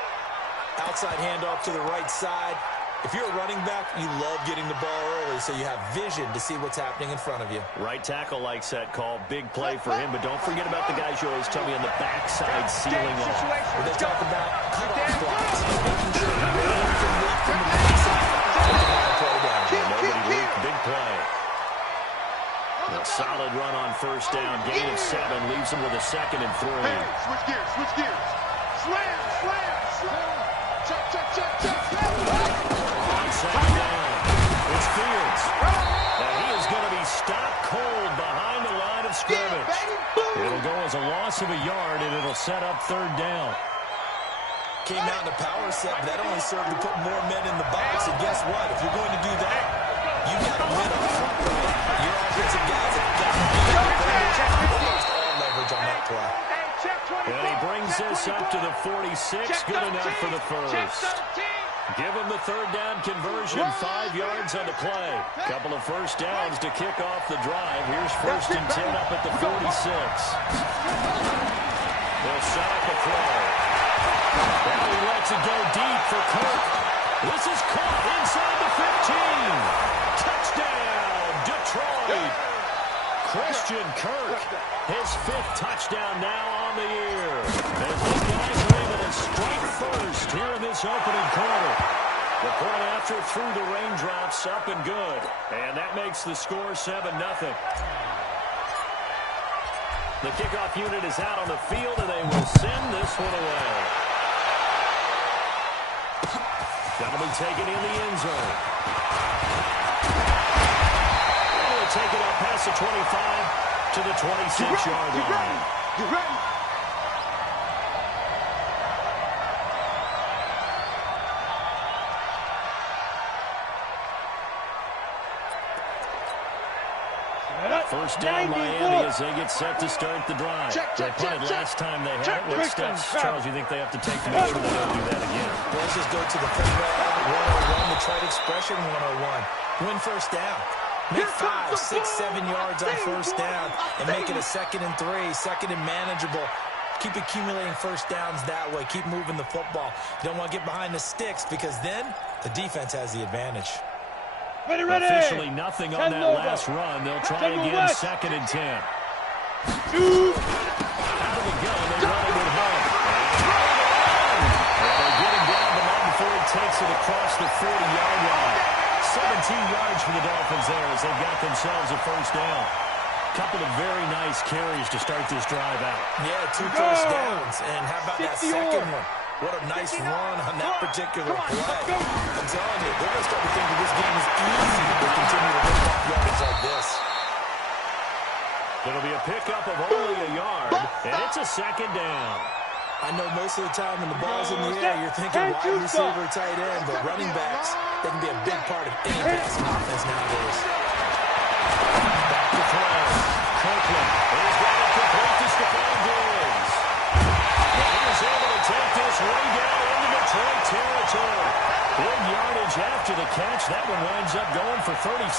Outside handoff to the right side. If you're a running back, you love getting the ball early so you have vision to see what's happening in front of you. Right tackle likes that call. Big play for him, but don't forget about the guys you always tell me on the backside sealing off. When they talk about cutoff blocks, making sure no one can leak from the backside. Play down. Nobody leaked. Big play. A solid run on first down. Gain of 7 leaves him with a second and 3. Hey, switch gears. Slam. Check. On second down, it's Fields. Now he is going to be stopped cold behind the line of scrimmage. It'll go as a loss of a yard, and it'll set up third down. Came out in a power set, but that only served to put more men in the box. And guess what? If you're going to do that, you got to win up front, right? Your offensive guys have got to be defenders. They lost all leverage on that play. And he brings this up to the 46. Good enough for the first. Give him the third down conversion. 5 yards on the play. Couple of first downs to kick off the drive. Here's 1st and 10 up at the 46. They'll set up a throw. Now he lets it go deep for Kirk. This is caught inside the 15. Touchdown, Detroit. Christian Kirk, his 5th touchdown now on the year. As these guys are able to strike first here in this opening quarter. The point after through the raindrops, up and good. And that makes the score 7-0. The kickoff unit is out on the field, and they will send this one away. That'll be taken in the end zone. And we'll take it up past the 25 to the 26-yard line. You ready? First down, Miami, as they get set to start the drive. They punted last time they had it. What steps, Charles, you think they have to take to make sure they don't do that again? Let's just go to the football 101, the trade expression 101. Win first down. Make 5, 6, 7 yards on first down and make it a 2nd and 3, 2nd and manageable. Keep accumulating first downs that way. Keep moving the football. You don't want to get behind the sticks because then the defense has the advantage. Ready. Officially nothing on that last run. They'll try again, 2nd and 10. Out of the gun, they run it with Hunt. And they get him down, but not before he takes it across the 40-yard line. 17 yards for the Dolphins there as they've got themselves a first down. Couple of very nice carries to start this drive out. Yeah, 2 first downs. And how about that second one? What a nice run on that particular play. I'm telling you, they're going to start to think that this game is easy if they continue to rip off yards like this. It'll be a pickup of only a yard, and it's a 2nd down. I know most of the time when the ball's in the air, you're thinking wide receiver, tight end, but running backs, they can be a big part of any passing offense nowadays. Back to throw. Kirkland is got it complete to Stephon Diggs. He's able to take this way down into Detroit territory. Big yardage after the catch. That one winds up going for 36.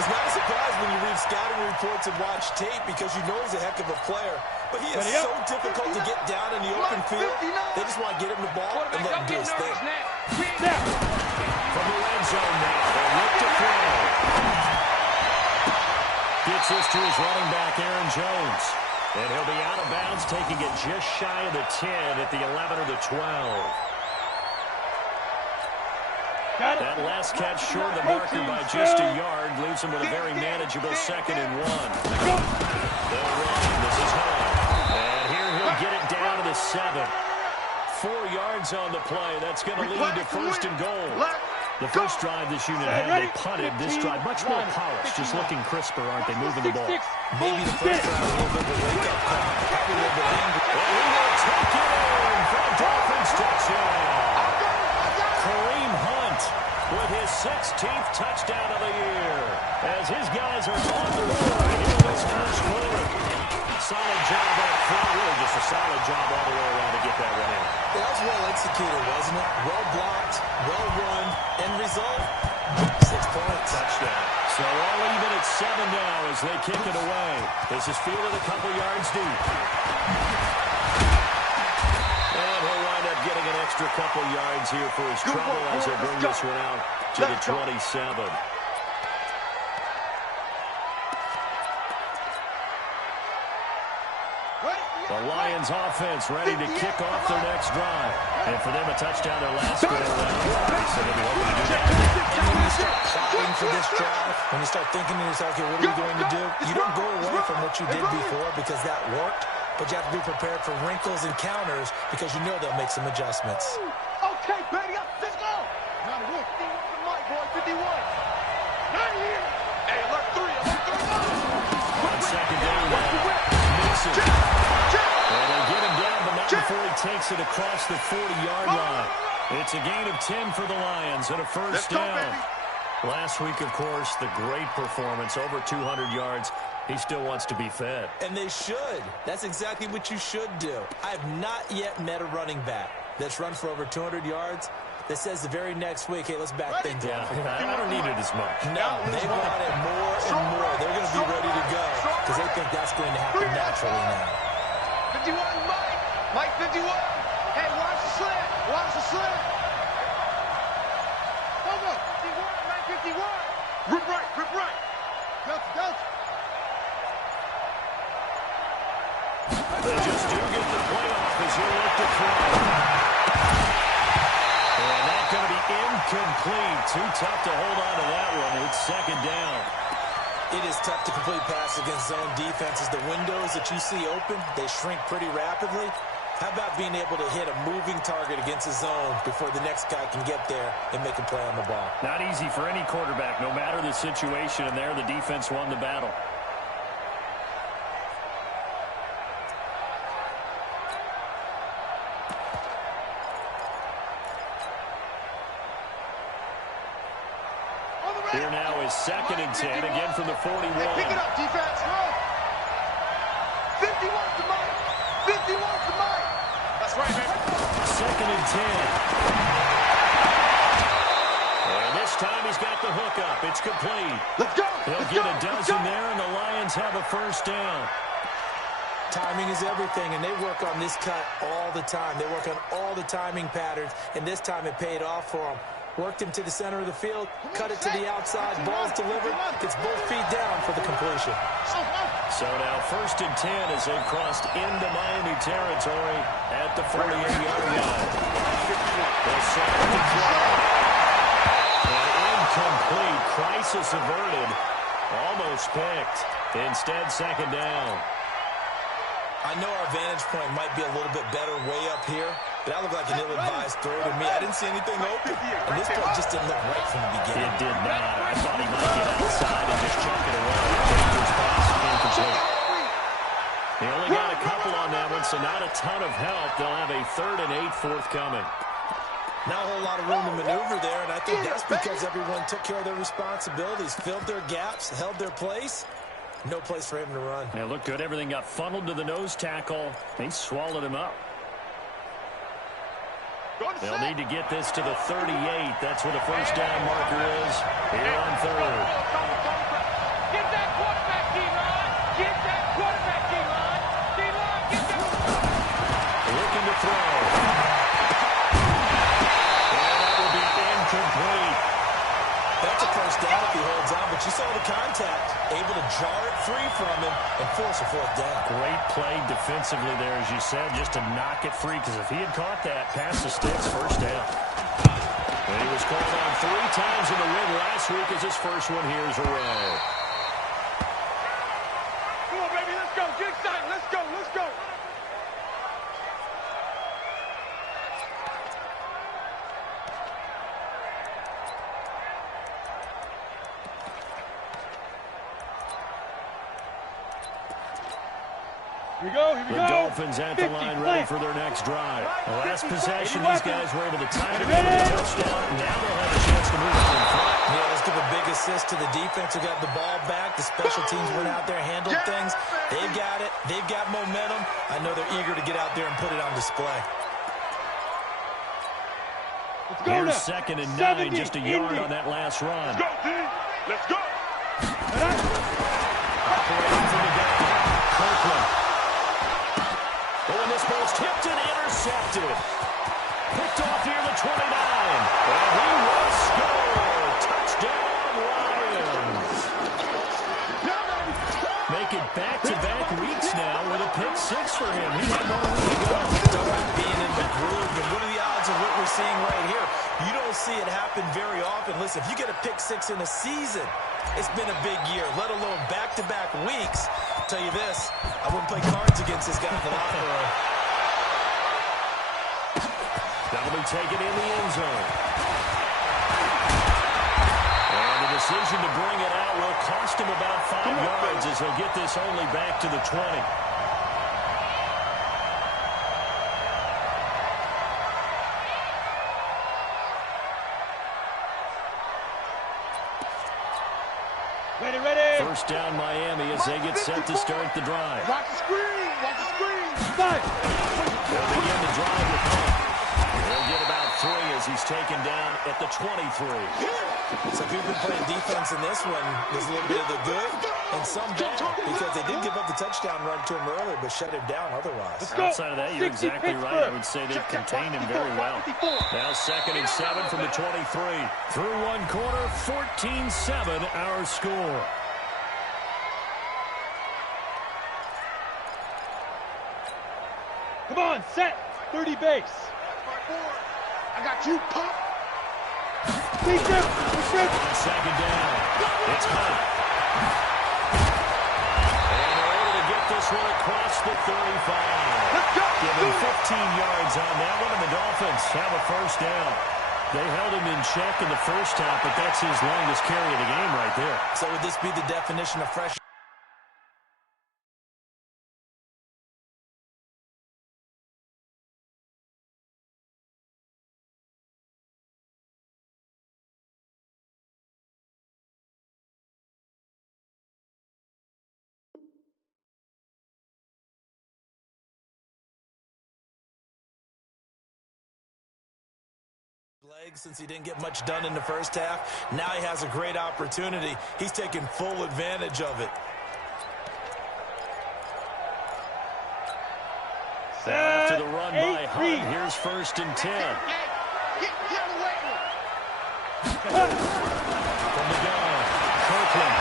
It's not a surprise when you read scouting reports and watch tape because you know he's a heck of a player. But he is so difficult to get down in the open field. They just want to get him the ball and let him do his thing. From the end zone now, they'll look to throw. Gets this to his running back, Aaron Jones. And he'll be out of bounds, taking it just shy of the 10 at the 11 or the 12. That last catch short of the marker by just a yard leaves him with a very manageable 2nd and 1. They'll run. This is Hunt. And here he'll get it down to the 7. 4 yards on the play. That's going to lead to 1st and goal. The first drive this unit had, they punted. This drive, much more polished, just looking crisper, aren't they, moving the ball? Maybe the first drive, a little bit of a wake-up call. Probably a little bit angry. And he will take it in for a Dolphins touchdown. Kareem Hunt with his 16th touchdown of the year as his guys are on the road in this first quarter. Solid job up front, really just a solid job all the way around to get that one in. That was well executed, wasn't it? Well blocked, well run, end result, 6 points. Touchdown. So all even at 7 now as they kick it away. This is fielded a couple yards deep. And he'll wind up getting an extra couple yards here for his trouble as they bring this one out to the 27. The Lions offense ready to kick off their next drive. And for them, a touchdown their last go around. So they'll be hoping to do that. And when you start plotting for this drive, when you start thinking to yourself, okay, what are we going to do? You don't go away from what you did before because that worked. But you have to be prepared for wrinkles and counters because you know they'll make some adjustments. Okay, baby, let's go. Now the 51. Not here. Hey, left 3. On 2nd down now. Mason. And they get him down, but not before he takes it across the 40-yard line. It's a gain of 10 for the Lions and a first down. Last week, of course, the great performance, over 200 yards. He still wants to be fed. And they should. That's exactly what you should do. I have not yet met a running back that's run for over 200 yards that says the very next week, hey, let's back things up. I don't need it as much. No, they want it more and more. They're going to be ready to go because they think that's going to happen naturally now. 51, Mike. Mike 51. Hey, watch the slant. Watch the slant. Hold on. 51, Mike 51. Rip right, rip right. Delta. They just do get the playoff as you look to throw. And that's going to be incomplete. Too tough to hold on to that one. It's second down. It is tough to complete passes against zone defenses. The windows that you see open, they shrink pretty rapidly. How about being able to hit a moving target against a zone before the next guy can get there and make a play on the ball? Not easy for any quarterback, no matter the situation. And there, the defense won the battle. Here now is second and 10, again from the 41. Hey, pick it up, defense. 51 to Mike. 51 to Mike. That's right, man. Second and 10. And this time he's got the hook up. It's complete. Let's go. He'll get a dozen there, and the Lions have a first down. Timing is everything, and they work on this cut all the time. They work on all the timing patterns, and this time it paid off for them. Worked him to the center of the field, cut it to the outside, ball's delivered, gets both feet down for the completion. So now first and 10 as they've crossed into Miami territory at the 48-yard line. They'll set up the throw. And incomplete. Crisis averted. Almost picked. Instead, second down. I know our vantage point might be a little bit better way up here, but that looked like an ill-advised throw to me. I didn't see anything open, and this play just didn't look right from the beginning. It did not. I thought he might get outside and just chuck it away. Dangerous pass, incomplete. They only got a couple on that one, so not a ton of help. They'll have a 3rd and 8 forthcoming. Not a whole lot of room to maneuver there, and I think that's because everyone took care of their responsibilities, filled their gaps, held their place. No place for him to run. It looked good. Everything got funneled to the nose tackle. They swallowed him up. They'll need to get this to the 38. That's what a first down marker is here on 3rd. Get that quarterback, D-Ron. Get that quarterback, D-Ron. D-Ron, get that. Looking to throw. And that will be incomplete. That's a first down if he holds on, but you saw the contact, able to jar it free from him and force a fourth down. Great play defensively there, as you said, just to knock it free, because if he had caught that, past the sticks, first down. And he was called on 3 times in the win last week as his first one here is a row. Come on, baby. Let's go. Get excited. Let's go. Let's go. Here we go. The Dolphins at the line ready for their next drive. The last possession, these guys were able to tie it with a touchdown. Now they'll have a chance to move it in front. Yeah, let's give a big assist to the defense who got the ball back. The special teams went out there, handled things. They've got it. They've got momentum. I know they're eager to get out there and put it on display. Let's go. Here's second and 9, just a yard on that last run. Let's go, team. Let's go. Operating from the gun. Kirkland. But when this ball's tipped and intercepted. Picked off here the 29. And he will score. Touchdown, Lions. Make it back-to-back weeks now with a pick 6 for him. He had 1 week to go. Talk about being in the groove. And what are the odds of what we're seeing right here? You don't see it happen very often. Listen, if you get a pick 6 in a season, it's been a big year, let alone back-to-back weeks. I'll tell you this, I wouldn't play cards against this guy in the locker room. That'll be taken in the end zone. And the decision to bring it out will cost him about 5 yards as he'll get this only back to the 20. First down Miami as they get set to start the drive. Watch the screen. Watch the screen. They'll begin the drive with Hunt. They'll get about 3 as he's taken down at the 23. So people been playing defense in this one. There's a little bit of the good and some bad because they did give up the touchdown run to him earlier but shut him down otherwise. Outside of that, you're exactly right. I would say they've contained him very well. Now 2nd and 7 from the 23. Through one quarter, 14-7 our score. Come on, set. 30 base. I got you, pop. Second down. It's Hunt. And they're able to get this one across the 35. Let's go. Give him 15 yards on that one, and the Dolphins have a first down. They held him in check in the first half, but that's his longest carry of the game right there. So would this be the definition of fresh? Since he didn't get much done in the first half, now he has a great opportunity. He's taking full advantage of it. After the run by Hunt, here's 1st and 10. From the gun, Kirkland.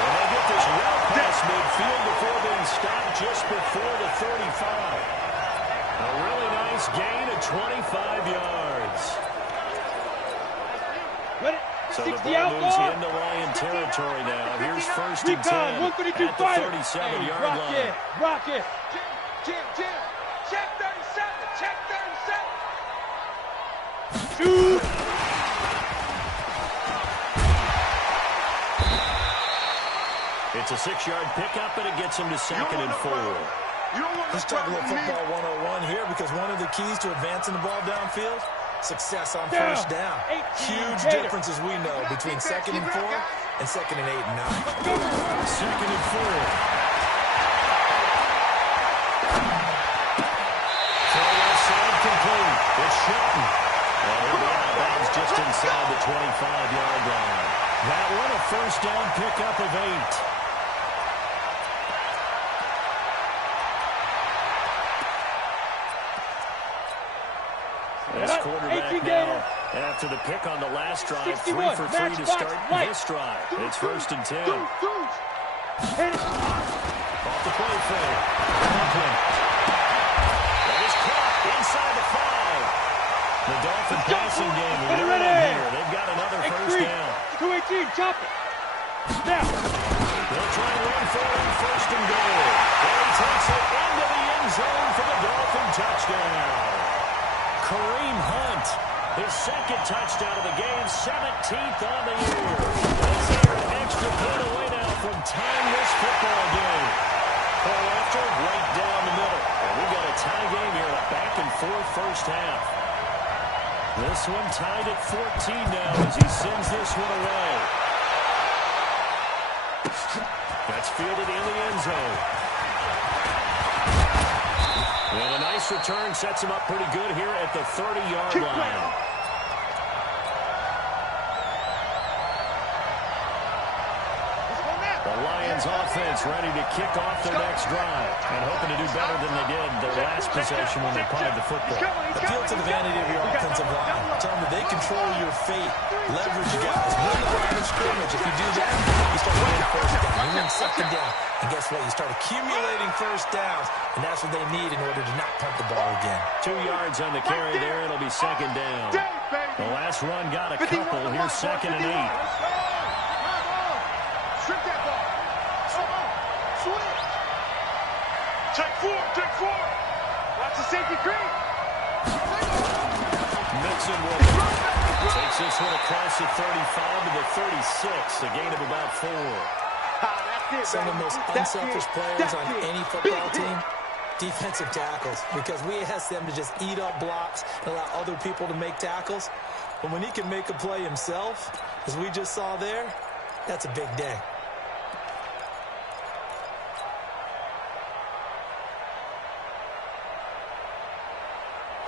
And they get this route past midfield before being stopped just before the 35. A really nice gain of 25 yards. So the ball moves into Lion territory now. Here's 1st and 10 at the 37-yard line. Rocket. Jim. Check 37. Check 37. Shoot. It's a 6-yard pickup, and it gets him to 2nd and 4. Let's talk about football 101 here because one of the keys to advancing the ball downfield, success on first down. Huge difference, as we know, between 2nd and 4 and 2nd and 8 and 9. 2nd and 4. Throw left side complete. It's Shelton. And he'll be out of bounds just inside the 25-yard line. That one a first down pickup of 8. This quarterback now, after the pick on the last drive, 3 for 3 to start this drive. It's 1st and 10. Off the play fake. Kirkland. That is caught inside the 5. The Dolphin passing game learning here. They've got another first down. 218, chop it. Now. They'll try to run for it, 1st and goal. And he takes it into the end zone for the Dolphin touchdown. Kareem Hunt, his 2nd touchdown of the game, 17th on the year. As they're an extra point away now from tying this football game. Ball after, right down the middle. And we've got a tie game here, a back-and-forth first half. This one tied at 14 now as he sends this one away. That's fielded in the end zone. And a nice return sets him up pretty good here at the 30-yard line. The Lions offense ready to kick off their next drive and hoping to do better than they did their last possession when they punted the football. Appeal to the vanity of your offensive line. Tell them that they control your fate. Leverage guys. Win the line of scrimmage. If you do that, you start winning first down. You win 2nd down. And guess what? You start accumulating first downs. And that's what they need in order to not punt the ball again. 2 yards on the carry there. It'll be 2nd down. The last run got a couple. Here's 2nd and 8. Strip that ball. Switch. Check 4. Watch the safety green. Mixon will takes this one across the 35 to the 36. A gain of about 4. Some of the most unselfish players on any football team defensive tackles, because we ask them to just eat up blocks and allow other people to make tackles. But when he can make a play himself, as we just saw there, that's a big day.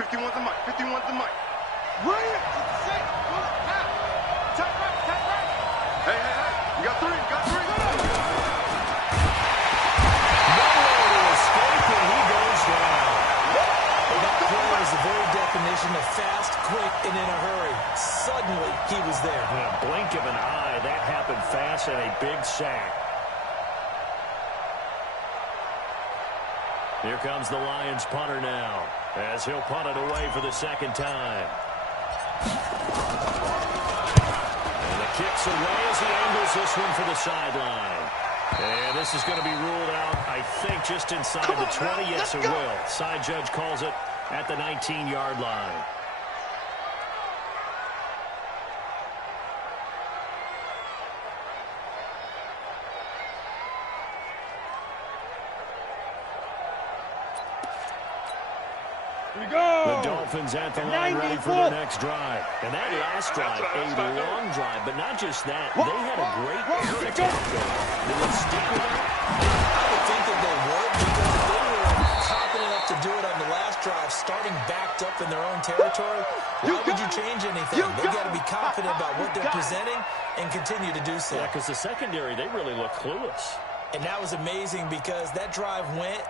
$51's the mic. $51's the mic. Williams, tight right. Hey. You got three. Nowhere to escape, and he goes down. That play was the very definition of fast, quick, and in a hurry. Suddenly, he was there. In a blink of an eye, that happened fast, and a big sack. Here comes the Lions punter now, as he'll punt it away for the second time. And the kick's away as he angles this one for the sideline. And this is going to be ruled out, I think, just inside the 20. Yes, it will. Side judge calls it at the 19-yard line. The Dolphins at the line ready for their next drive. And that last drive, a long drive, but not just that. They had a great air attack going. Did they stick with that? I would think that they would, because if they were confident enough to do it on the last drive, starting backed up in their own territory, why would you change anything? They've got to be confident about what they're presenting and continue to do so. Yeah, because the secondary, they really look clueless. And that was amazing, because that drive went,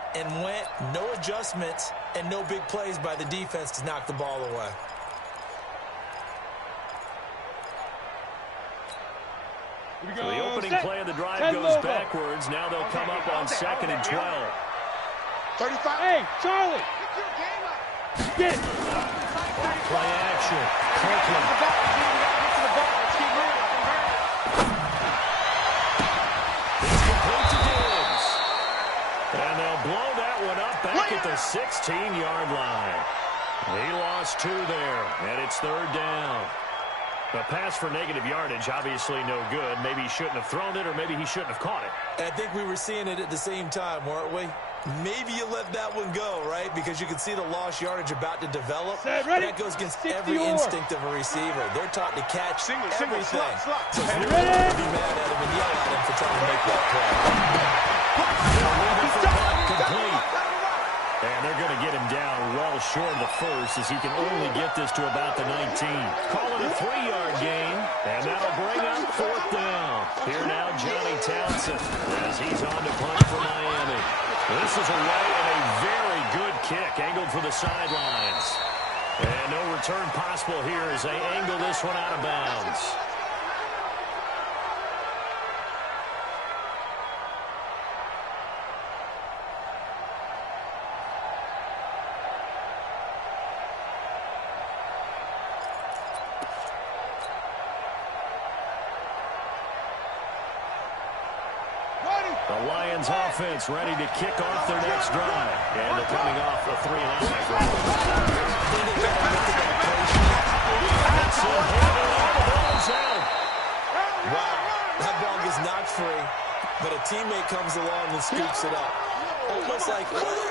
no adjustments, and no big plays by the defense to knock the ball away. So the opening play of the drive goes backwards. Now they'll come up on 2nd and 12. 35. Hey, Charlie. Get. Play action. Kirkland. It's complete to Diggs. And they'll blow that one up back at the 16-yard line. He lost 2 there, and it's 3rd down. A pass for negative yardage, obviously no good. Maybe he shouldn't have thrown it, or maybe he shouldn't have caught it. And I think we were seeing it at the same time, weren't we? Maybe you let that one go, right? Because you can see the lost yardage about to develop. That goes against every instinct of a receiver. They're taught to catch everything. Slot. So it's really hard to be mad at him and yell at him for trying to make that play. Complete. And they're going to get him down well short of the first, as he can only get this to about the 19. Call it a 3-yard gain, and that'll bring up 4th down. Here now, Johnny Townsend, as he's on to punt for Miami. This is away, and a very good kick, angled for the sidelines. And no return possible here as they angle this one out of bounds. The Lions offense ready to kick off their next drive. And they're coming off a 3.5 run. Wow, that ball gets knocked free, but a teammate comes along and scoops it up.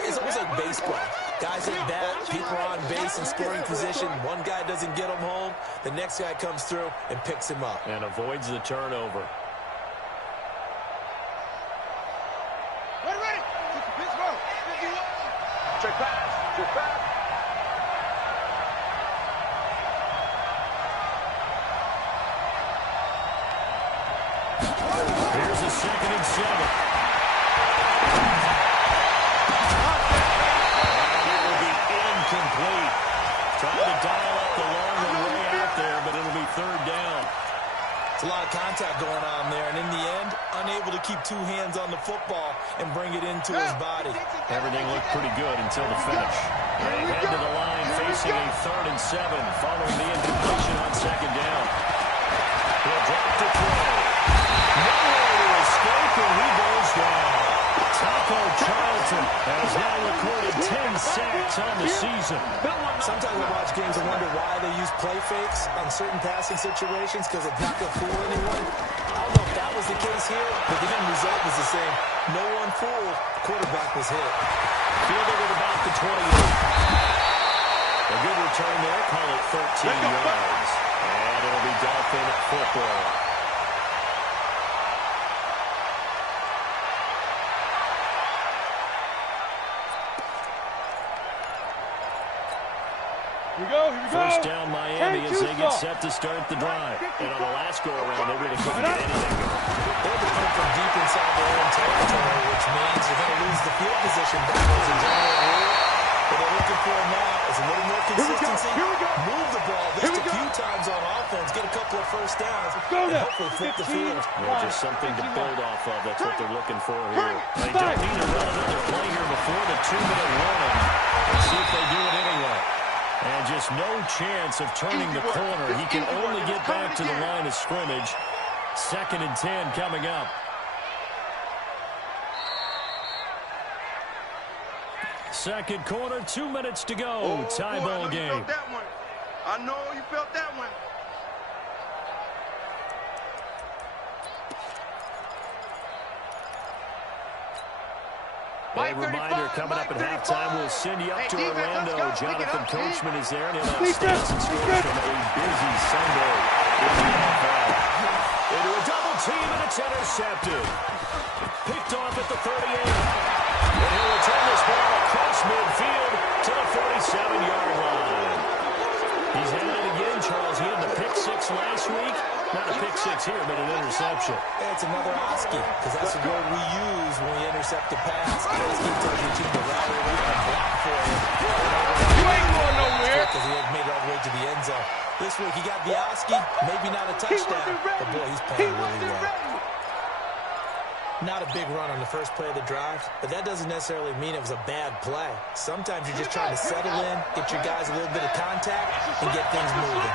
It's almost like baseball. Guys at bat, people are on base in scoring position. One guy doesn't get him home. The next guy comes through and picks him up. And avoids the turnover. Check pass. Here's a 2nd and 7. And it will be incomplete. Trying to dial up the long one way out there, but it'll be 3rd down. It's a lot of contact going on there, and in the end, unable to keep 2 hands on the football and bring it into his body. Everything looked pretty good until the finish. They head to the line facing a 3rd and 7 following the incompletion on 2nd down. He'll drop to throw. Nowhere to escape, and he goes down. Taco Charlton has now recorded 10 sacks on the season. Sometimes I watch games and wonder why they use play fakes on certain passing situations, because it's not going to fool anyone. I don't know if that was the case pace here, but the end result was the same. No one fooled. Quarterback was hit. Fielded at about the 28. A good return there. Call it 13 yards. And it'll be Dolphin football. Here we go. First down Miami as they get set to start the drive. And on the last go-around, they really couldn't get anything going. They're coming from deep inside their own territory, which means you're going to lose the field position battles in general rule. What they're looking for now is a little more consistency. Move the ball at least a few times on offense, get a couple of first downs, and hopefully flip the field. Yeah, just something to build off of. That's what they're looking for here. They don't need to run another play here before the 2-minute warning. Let's see if they do it anyway. And just no chance of turning the corner. He can only get back to the line of scrimmage. 2nd and 10 coming up. Second quarter, 2 minutes to go. Tie ball game. I know you felt that one. A reminder, coming up at halftime, we'll send you up to Orlando. Jonathan Coachman is there, and he'll have stats and scores from a busy Sunday in the NFL. Into a double team, and it's intercepted. Picked off at the 38. And he'll return this ball across midfield to the 47-yard line. He's had it again, Charles. He had the pick 6 last week. Not a pick 6 here, but an interception. That's another Oski, because that's the word we use when we intercept a pass. Oski tells your team to rally around and block for you. You ain't going nowhere. Because he had made it all the way to the end zone. This week he got the Oski, maybe not a touchdown, but boy, he's playing really well. Not a big run on the first play of the drive, but that doesn't necessarily mean it was a bad play. Sometimes you're just trying to settle in, get your guys a little bit of contact, and get things moving.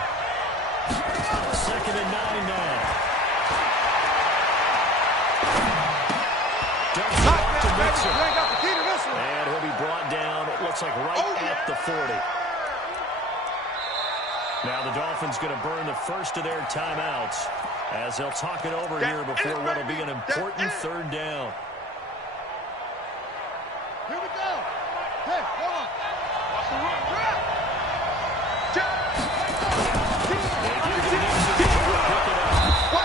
2nd and 9 now. Dumps it off to Mixon. And he'll be brought down, it looks like right at the 40. Now the Dolphins going to burn the first of their timeouts as they'll talk it over here before what will be an important 3rd down. Here we go. Hey, hold on. Watch the run.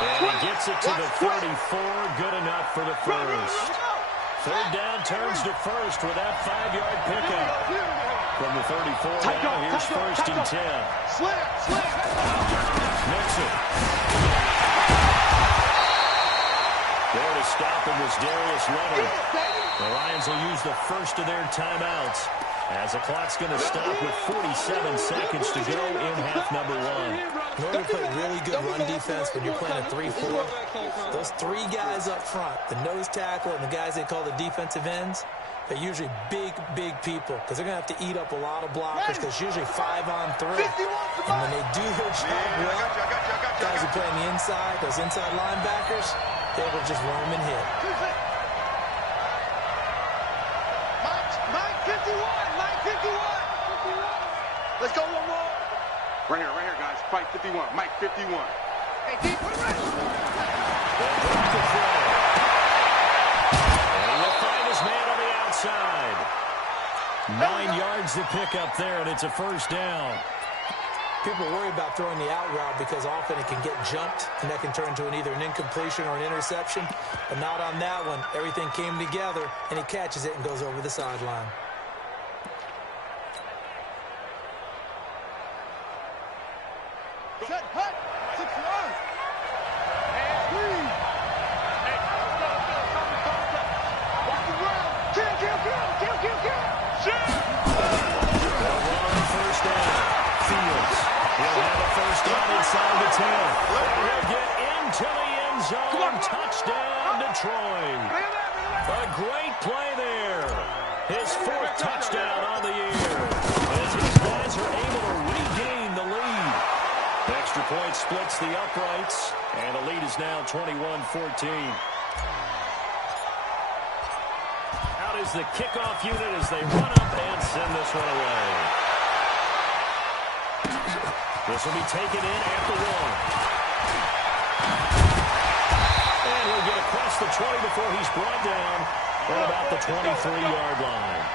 And he gets it to the 34. Good enough for the first. 3rd down turns to first with that 5-yard pickup. From the 34 now, here's 1st and 10. Mixon. There to stop him was Darius Leonard. The Lions will use the first of their timeouts as the clock's going to stop with 47 seconds to go in half number 1. In order to play really good run defense when you're playing a 3-4, those 3 guys up front, the nose tackle and the guys they call the defensive ends, they're usually big, big people because they're going to have to eat up a lot of blockers because it's usually 5 on 3. And when they do their job well, guys who play on the inside, those inside linebackers, they will just roam and hit. Mike 51. Let's go one more. Right here, guys. Fight 51. Mike 51. Hey, D, put it right. And he'll find his man on the outside. 9 yards to pick up there, and it's a 1st down. People worry about throwing the out route because often it can get jumped, and that can turn into either an incompletion or an interception. But not on that one. Everything came together, and he catches it and goes over the sideline. Set, hut, 6 yards. And 3. Hey, let's go. Walk around. Kill. Shoot. First down. Fields. He'll have a first down inside the 10. He'll get into the end zone. Touchdown, Detroit. A great play there. His 4th touchdown on the year. As his guys are able to regain the lead. Extra point splits the uprights, and the lead is now 21-14. Out is the kickoff unit as they run up and send this one away. This will be taken in at the 1. And we'll get a 20 before he's brought down at about the 23-yard line.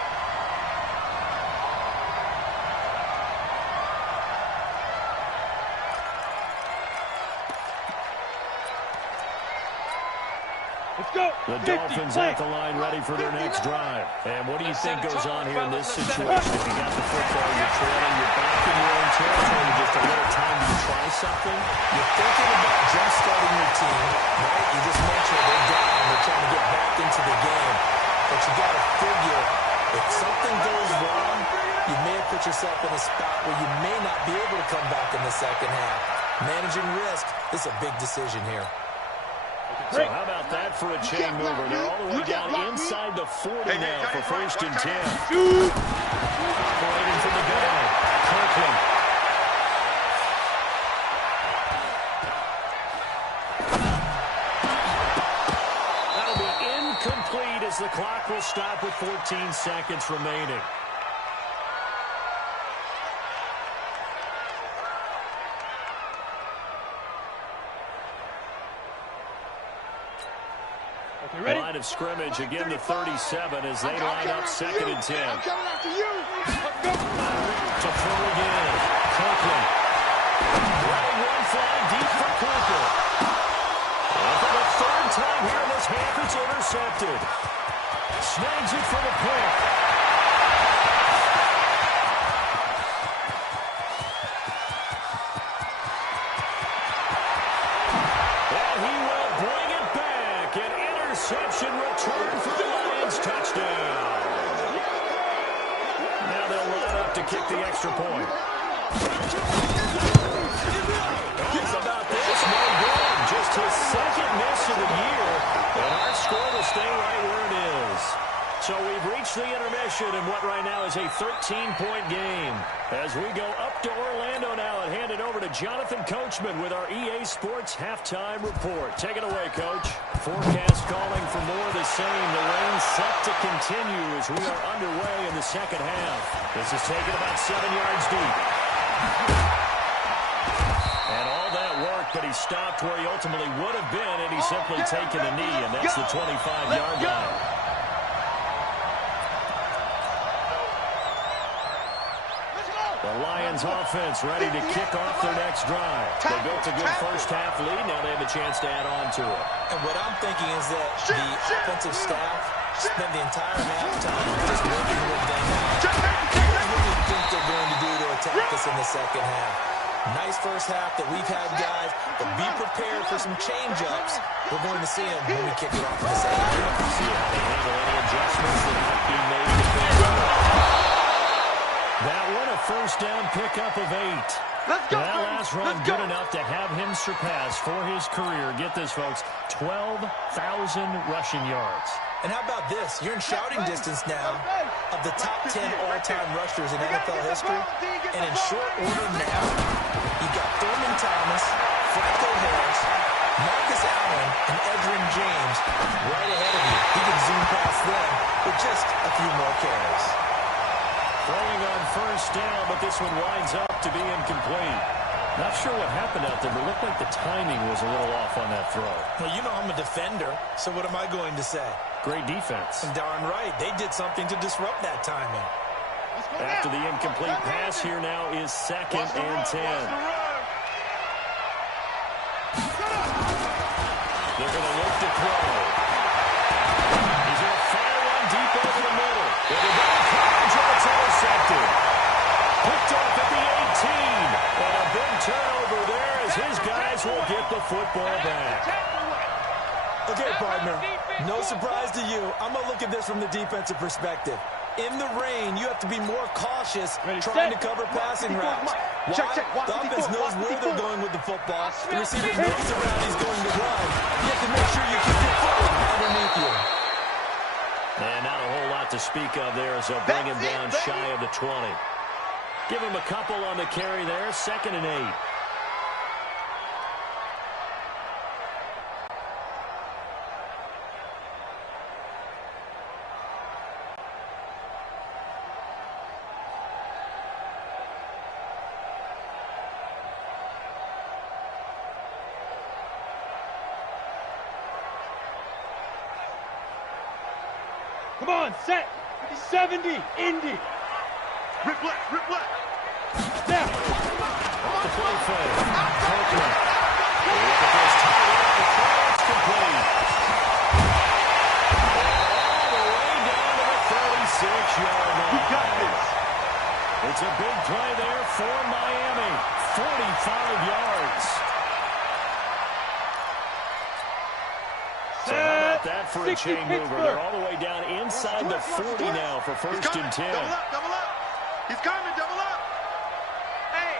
Let's go. The Dolphins at the line ready for their next drive. And what do you think goes on here in this situation? If you got the football, you're trailing, you're back in your own territory, just a little time to try something? You're thinking about jump-starting your team, right? You just mentioned they're down. They're trying to get back into the game. But you got to figure if something goes wrong, you may have put yourself in a spot where you may not be able to come back in the second half. Managing risk is a big decision here. So how about that for a chain mover? They're all the way down inside the 40 now for 1st and 10. Operating from the gun. Kirkland. That'll be incomplete as the clock will stop with 14 seconds remaining. Ready? Line of scrimmage, again the 37 as they line up 2nd and 10. I'm coming after you. To throw again. Kirkland. Running one flag deep for Cooper. And for the 3rd time here in this half, it's intercepted. Snags it for the pick. And he will bring it back. An interception return for the Lions. Touchdown. Now they'll line up to kick the extra point. How about this? No good. Just his 2nd miss of the year. And our score will stay right where it is. So we've reached the intermission in what right now is a 13-point game. As we go up to Orlando now and hand it over to Jonathan Coachman with our EA Sports Halftime Report. Take it away, Coach. Forecast calling for more of the same. The rain set to continue as we are underway in the second half. This is taken about 7 yards deep. And all that work, but he stopped where he ultimately would have been, and he's simply taken a knee, and that's the 25-yard line. The Lions offense ready to kick off their next drive. They built a good first half lead. Now they have a chance to add on to it. And what I'm thinking is that the offensive staff spent the entire halftime just working with them out. What do you think they're going to do to attack us in the second half? Nice first half that we've had, guys, but be prepared for some change-ups. We're going to see them when we kick it off in the second half. See how they handle any adjustments that might be made. That one, a first down pickup of 8. That last run good enough to have him surpass for his career. Get this, folks, 12,000 rushing yards. And how about this? You're in shouting distance now of the top 10 all-time rushers in NFL history. And in short order now, you got Thurman Thomas, Flacco Harris, Marcus Allen, and Edgerrin James right ahead of you. He can zoom past them with just a few more carries. Throwing on first down, but this one winds up to be incomplete. Not sure what happened out there, but it looked like the timing was a little off on that throw. Well, you know I'm a defender, so what am I going to say? Great defense. And darn right, they did something to disrupt that timing. After the incomplete pass, here now is 2nd and 10. They're going to look to throw. He's going to fire one deep over the middle. It's intercepted. Picked off at the 18. And a big turnover there as his guys will get the football back. Okay, partner, no surprise to you. I'm going to look at this from the defensive perspective. In the rain, you have to be more cautious trying to cover passing routes. Why? The offense knows where they're going with the football. The receiver knows the route he's going to run. You have to make sure you keep your foot underneath you. And not a whole lot to speak of there as they'll bring him down shy of the 20. Give him a couple on the carry there, 2nd and 8. Come on, set. 70, Indy. Rip left, rip left. Now. Off the play fake. Copeland. Look at this tight end. The throw is complete. All the way down to the 36-yard line. We got this. It's a big play there for Miami. 45 yards. So how about that for a chain mover? They're all the way down inside the 40 now for first and 10. Double up, double up. He's coming, double up. Hey,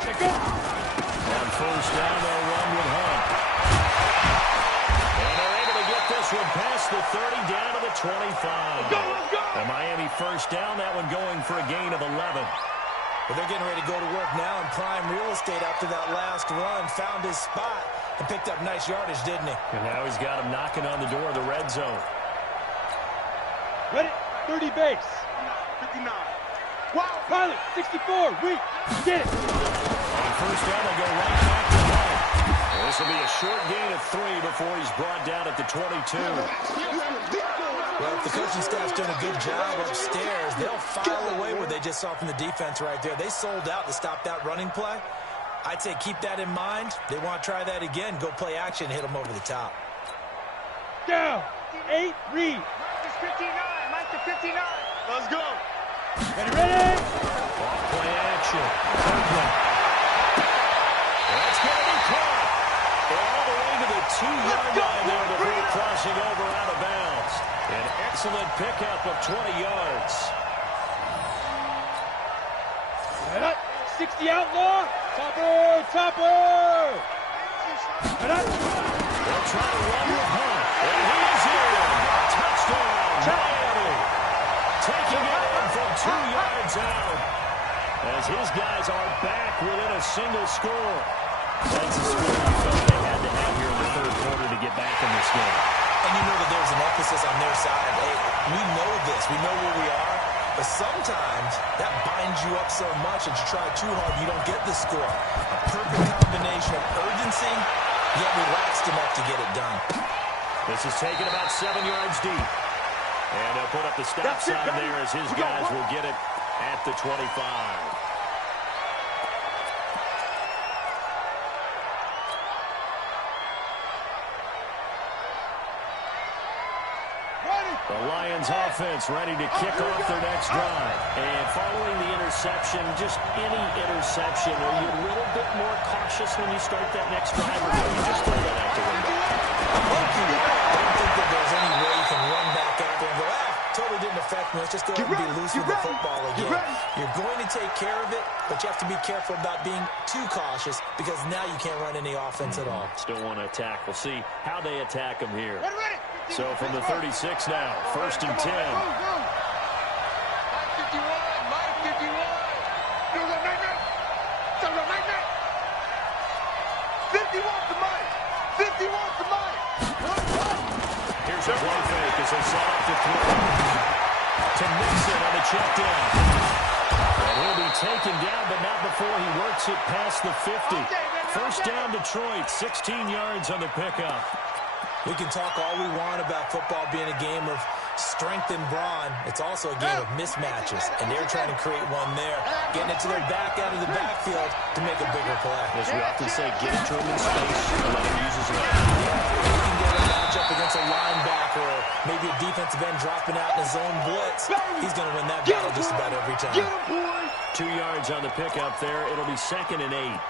Check it. On first down, they'll run with Hunt. And they're able to get this one past the 30 down to the 25. Let's go. And Miami first down, that one going for a gain of 11. But they're getting ready to go to work now in prime real estate after that last run. Found his spot and picked up nice yardage, didn't he? And now he's got him knocking on the door of the red zone. Ready? 30 base. 59. Wow. Pilot, 64. Weak. Get it. On first down, they'll go right back to Hunt. This will be a short gain of 3 before he's brought down at the 22. Well, if the coaching staff's done a good job upstairs, they'll file away what they just saw from the defense right there. They sold out to stop that running play. I'd say keep that in mind. They want to try that again. Go play action and hit them over the top. Down. 8, read. Mike is 59. Mike to 59. Let's go. Ready, ready. Ball play action. Copeland. That's going to be caught. All the way to the 2-yard line there before crossing over out of bounds. An excellent pickup of 20 yards. Head up. 60 outlaw. Topper, topper. Head up. They'll try to run with Hunt. And he is in. Touchdown, Miami. Taking it in from 2 yards out. As his guys are back within a single score. That's a score you felt they had to have here in the third quarter to get back in this game. And you know that there's an emphasis on their side. Hey, we know this. We know where we are. But sometimes that binds you up so much that you try too hard, you don't get the score. A perfect combination of urgency, yet relaxed enough to get it done. This is taken about 7 yards deep. And they'll put up the stop sign there as his guys will get it at the 25. The Lions offense ready to kick off their next drive. And following the interception, just any interception, are you a little bit more cautious when you start that next drive, or do you just throw that out the window? I don't think that there's any way you can run back out there and go, totally didn't affect me. Let's just go ahead and be loose with the football again. You're going to take care of it, but you have to be careful about being too cautious because now you can't run any offense at all. Still want to attack. We'll see how they attack them here. So from the 36 now, first and 10. Mike 51. Mike 51. Do the night. Do the night. 51 to Mike. 51 to Mike. Here's a play fake as they set up to throw. To Nixon on the check down. And he'll be taken down, but not before he works it past the 50. First down, Detroit, 16 yards on the pickup. We can talk all we want about football being a game of strength and brawn. It's also a game of mismatches, and they're trying to create one there, getting it to their back out of the backfield to make a bigger play. As we often say, get it to him in space and let him use his legs. If you can get a matchup against a linebacker or maybe a defensive end dropping out in a zone blitz, he's going to win that battle just about every time. 2 yards on the pickup there. It'll be 2nd and 8.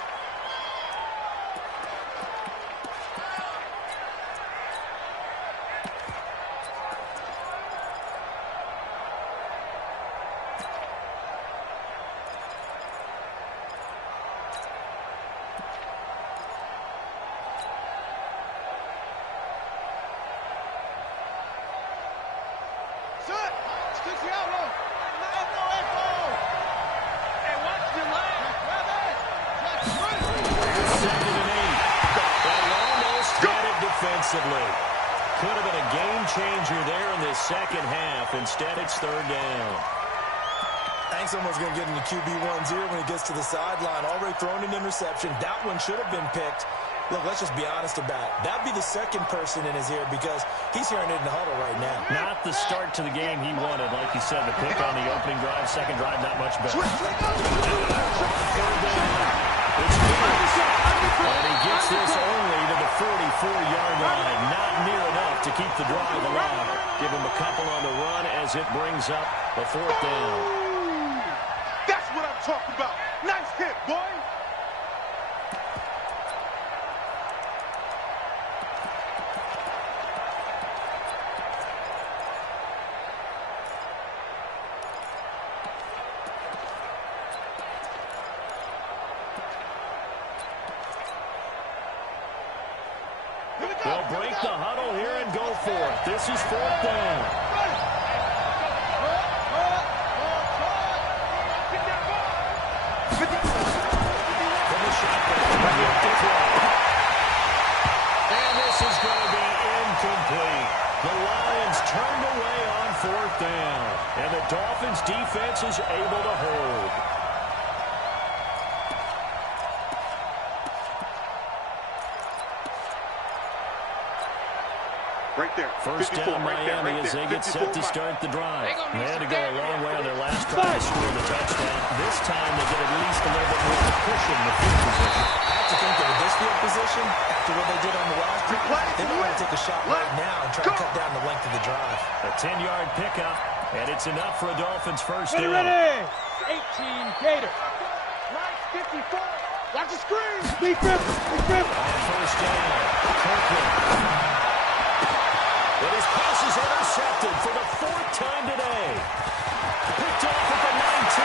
Could have been a game changer there in this second half. Instead, it's third down. I think someone's going to get into QB1's ear when he gets to the sideline. Already thrown an interception. That one should have been picked. Look, let's just be honest about it. That'd be the second person in his ear because he's hearing it in the huddle right now. Not the start to the game he wanted. Like you said, the pick on the opening drive, second drive, not much better. It's close. And he gets this only to the 44-yard line. Not near enough to keep the drive alive. Give him a couple on the run as it brings up a fourth down. That's what I'm talking about. Nice hit, boy. They'll break the huddle here and go for it. This is fourth down. And this is going to be incomplete. The Lions turned away on fourth down. And the Dolphins defense is able to hold. Right there. First down, Miami, as they get set to start the drive. They had to go a long way on their last drive to score the touchdown. This time, they get at least a little bit more cushion in the field position. I have to think that with this field position, after what they did on the last drive, they might want to take a shot right now and try to cut down the length of the drive. A 10-yard pickup, and it's enough for a Dolphins first down. Ready! 18 Gator. Right, 54. Watch the screen. Big grip. Big grip. On first down, Kirkland. But his pass is intercepted for the fourth time today. Picked off at the 19.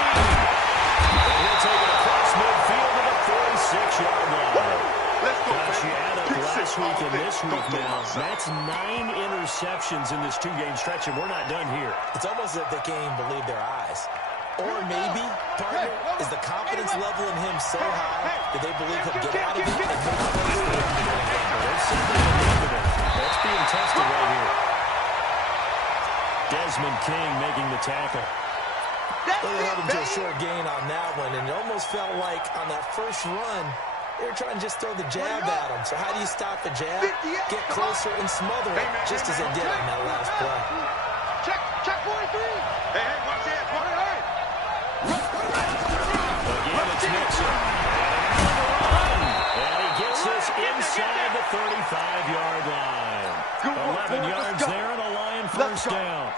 And he'll take it across midfield to the 46-yard line. Let's go, Gosh, you man. add up Pick last six week all and day. this week Don't throw now. outside. That's 9 interceptions in this two-game stretch, and we're not done here. It's almost as if they can't even believe their eyes. Or maybe, partner, is the confidence level in him so high that they believe he'll get out of it and make the first move in the game. They've simply believed in it. That's being tested right here. Desmond King making the tackle. Well, they held him to a short gain on that one, and it almost felt like on that first run, they were trying to just throw the jab at him. So how do you stop the jab? Get closer and smother it, just as they did on that last play. Check 43. Hey, watch that. Again, it's Nixon. And he gets this inside the 35-yard line. 11 yards there and a Lion first down.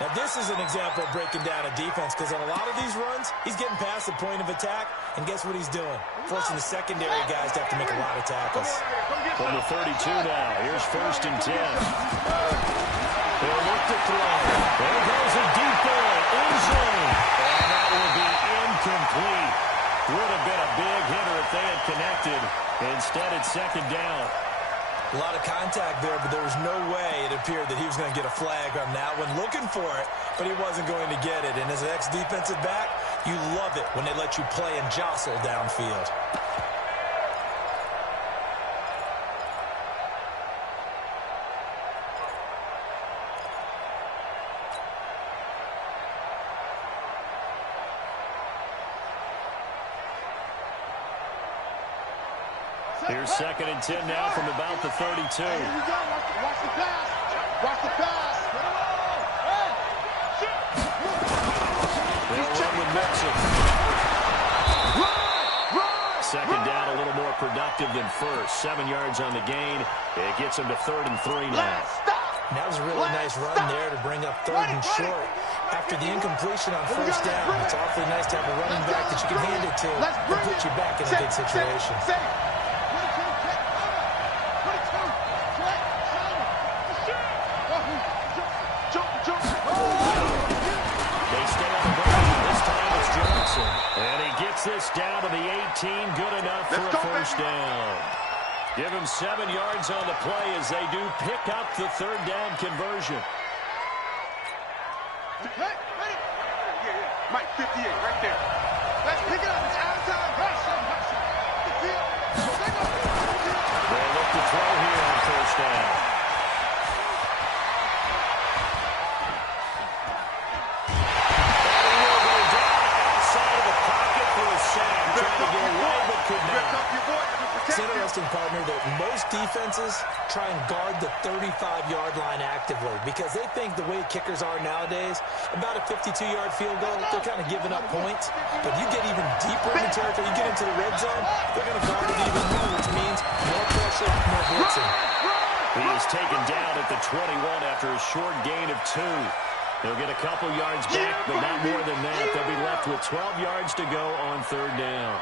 Now, this is an example of breaking down a defense because on a lot of these runs, he's getting past the point of attack, and guess what he's doing? Forcing the secondary guys to have to make a lot of tackles. From the 32 now, here's first and 10. They'll look to throw. There goes a deep ball, end zone. And that will be incomplete. Would have been a big hitter if they had connected. Instead, it's second down. A lot of contact there, but there was no way it appeared that he was going to get a flag on that one. Looking for it, but he wasn't going to get it. And as an ex-defensive back, you love it when they let you play and jostle downfield. Here's second and 10 now from about the 32. Here we go. Watch the pass. Watch the pass. They'll run with Nixon. Second down, a little more productive than first. 7 yards on the gain. It gets him to 3rd and 3 now. That was a really nice run there to bring up 3rd and short. After the incompletion on first down, it's awfully nice to have a running back that you can hand it to and put you back in a good situation. They stay on the ground. This time it's Johnson. And he gets this down to the 18. Good enough for a first down. Give him 7 yards on the play as they do pick up the 3rd down conversion. Mike, 58, right there. Let's pick it up. It's out of time. They'll look to throw here on first down. And he will go down outside of the pocket for a sack. Trying to get away, but could not. It's interesting, partner, that defenses try and guard the 35-yard line actively because they think the way kickers are nowadays, about a 52-yard field goal, they're kind of giving up points. But you get even deeper in the territory, you get into the red zone, they're going to guard it even more, which means more pressure, more blitzing. He is taken down at the 21 after a short gain of 2. He'll get a couple yards back, but not more than that. They'll be left with 12 yards to go on 3rd down.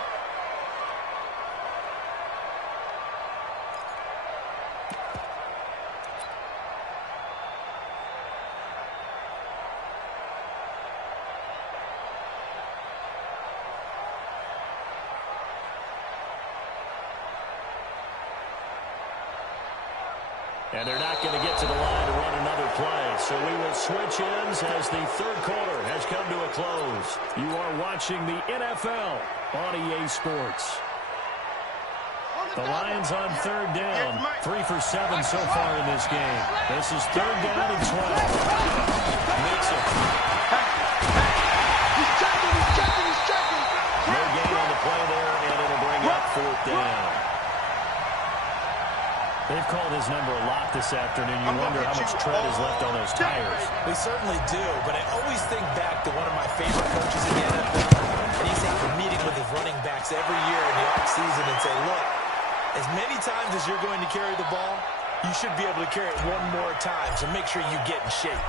And they're not going to get to the line to run another play. So we will switch ends as the 3rd quarter has come to a close. You are watching the NFL on EA Sports. The Lions on 3rd down. 3 for 7 so far in this game. This is 3rd down and 12. Makes it. He's checking. No gain on the play there, and it'll bring up 4th down. They've called his number a lot this afternoon. You wonder how much tread is left on those tires. We certainly do, but I always think back to one of my favorite coaches in the NFL, and he's having a meeting with his running backs every year in the offseason and say, look, as many times as you're going to carry the ball, you should be able to carry it one more time, so make sure you get in shape.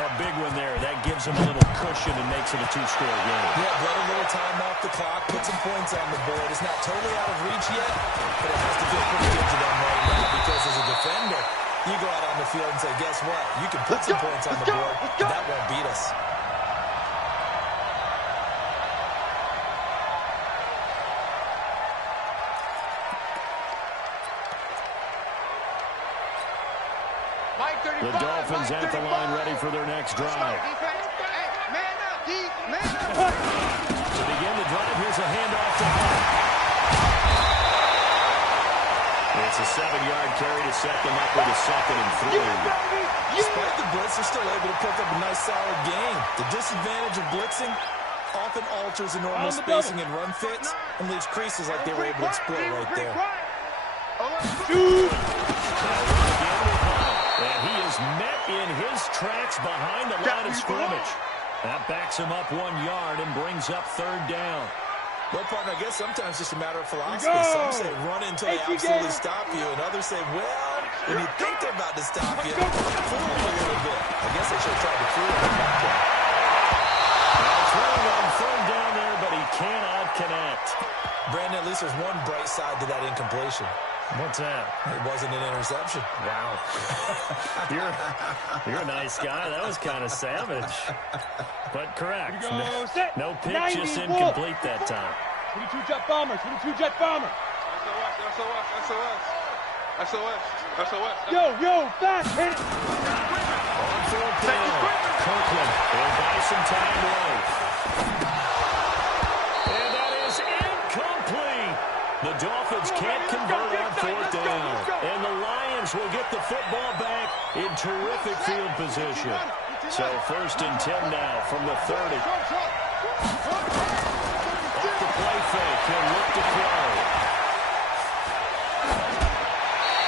That big one there, that gives him a little cushion and makes it a 2-score game. Yeah, let a little time off the clock, put some points on the board. It's not totally out of reach yet, but it has to feel pretty good to them right now because as a defender, you go out on the field and say, guess what? You can put some points on the board, but that won't beat us. The Dolphins at the line ready for their next drive. Man up, D. Man up. To begin the drive, here's a handoff to Hunt. It's a 7-yard carry to set them up with a 2nd and 3. Despite the blitz, they're still able to pick up a nice solid gain. The disadvantage of blitzing often alters the normal spacing and run fits and leaves creases like they were able to exploit right there. And he is met in his tracks behind the line of scrimmage. That backs him up 1 yard and brings up 3rd down. Well, partner, I guess sometimes it's just a matter of philosophy. Some say run until they absolutely stop you, and others say, well, when you think they're about to stop you, fool them a little bit. I guess they should have tried to fool them at that point. Throwing on 3rd down there, but he cannot connect. Brandon, at least there's one bright side to that incompletion. What's that? It wasn't an interception. Wow. You're a nice guy. That was kind of savage. But correct. No pitch, just incomplete that time. 22 jet bomber, 22 jet bomber. SOS. Yo, fast, hit it. On 4th down, Kirkland will buy some time late. And that is incomplete. The Dolphins can't convert on 4th down. And the Lions will get the football back in terrific field position. So 1st and 10 now from the 30. Off the play fake, he'll look to throw.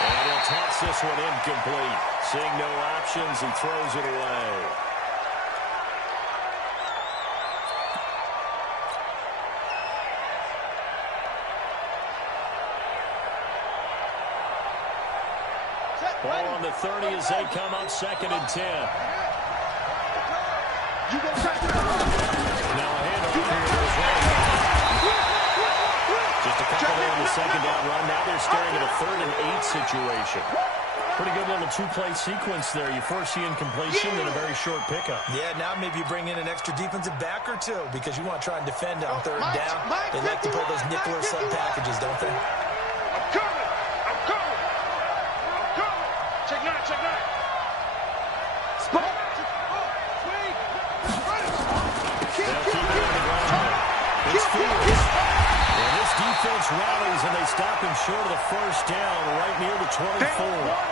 And he'll toss this one incomplete. Seeing no options, he throws it away. Ball on the 30 as they come up 2nd and 10. Now a handoff here goes right. Just a couple there in the 2nd down run. Now they're staring at a 3rd and 8 situation. Pretty good little 2-play sequence there. You force the incompletion and a very short pickup. Yeah, now maybe you bring in an extra defensive back or two because you want to try and defend on 3rd down. They like to pull those nickel or sub packages, don't they? I'm coming. Check 9. Spot. They'll keep it on the ground. It's Fields. And this defense rallies, and they stop him short of the 1st down right near the 24.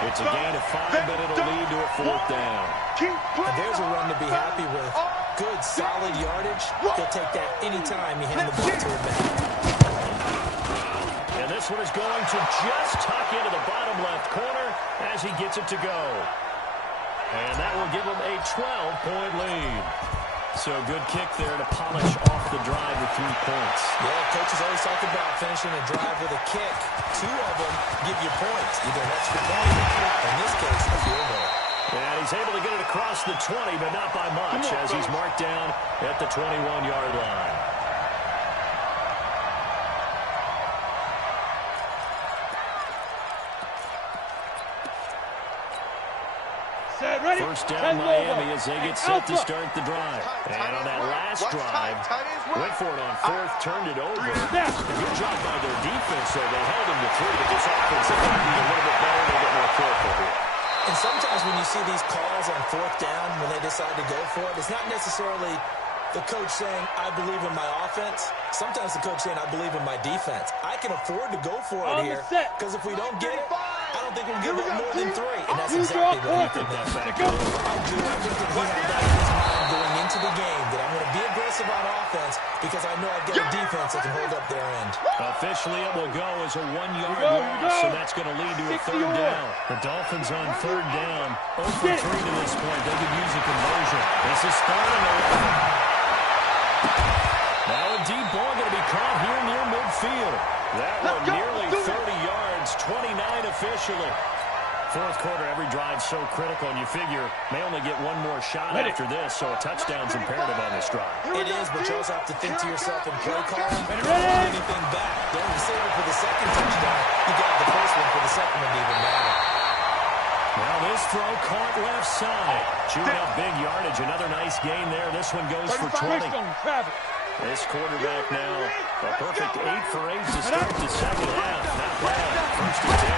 It's a gain of 5, but it'll lead to a 4th down. And there's a run to be happy with. Good, solid yardage. They'll take that anytime you hand the ball to a back. And this this one is going to just tuck into the bottom left corner as he gets it to go. And that will give him a 12-point lead. So good kick there to polish off the drive with 3 points. Yeah, coaches always talk about finishing a drive with a kick. 2 of them give you points, either an extra point or, in this case, a field goal. And he's able to get it across the 20, but not by much as he's marked down at the 21-yard line. First down Miami as they get set to start the drive. And on that last drive, went for it on fourth, turned it over. Good job by their defense, so they held him to 3, but this offense is going to be a little bit better and a bit more careful here. And sometimes when you see these calls on fourth down, when they decide to go for it, it's not necessarily the coach saying, I believe in my offense. Sometimes the coach saying, I believe in my defense. I can afford to go for it here because if we don't get it, I don't think we'll give up more than 3. And that's exactly what he did that back. I think that he had that in his mind going into the game, that I'm going to be aggressive on offense because I know I've got a defense that can hold up their end. Officially, it will go as a 1-yard loss, so that's going to lead to a third down. The Dolphins on third down, 0 for 3 to this point. They could use a conversion. This is third and 11. Now a deep ball going to be caught here near midfield. That one nearly 30 yards, 29 officially. Fourth quarter, every drive so critical, and you figure may only get one more shot after this, so a touchdown's imperative on this drive. It is, but you also have to think to yourself in play calling, don't hold anything back. Don't save it for the second touchdown. You got the first one for the second one to even matter. Now this throw caught left side. Chewing up big yardage. Another nice gain there. This one goes for 20. This quarterback now a perfect 8 for 8 to start the second half. Not bad. First and 10.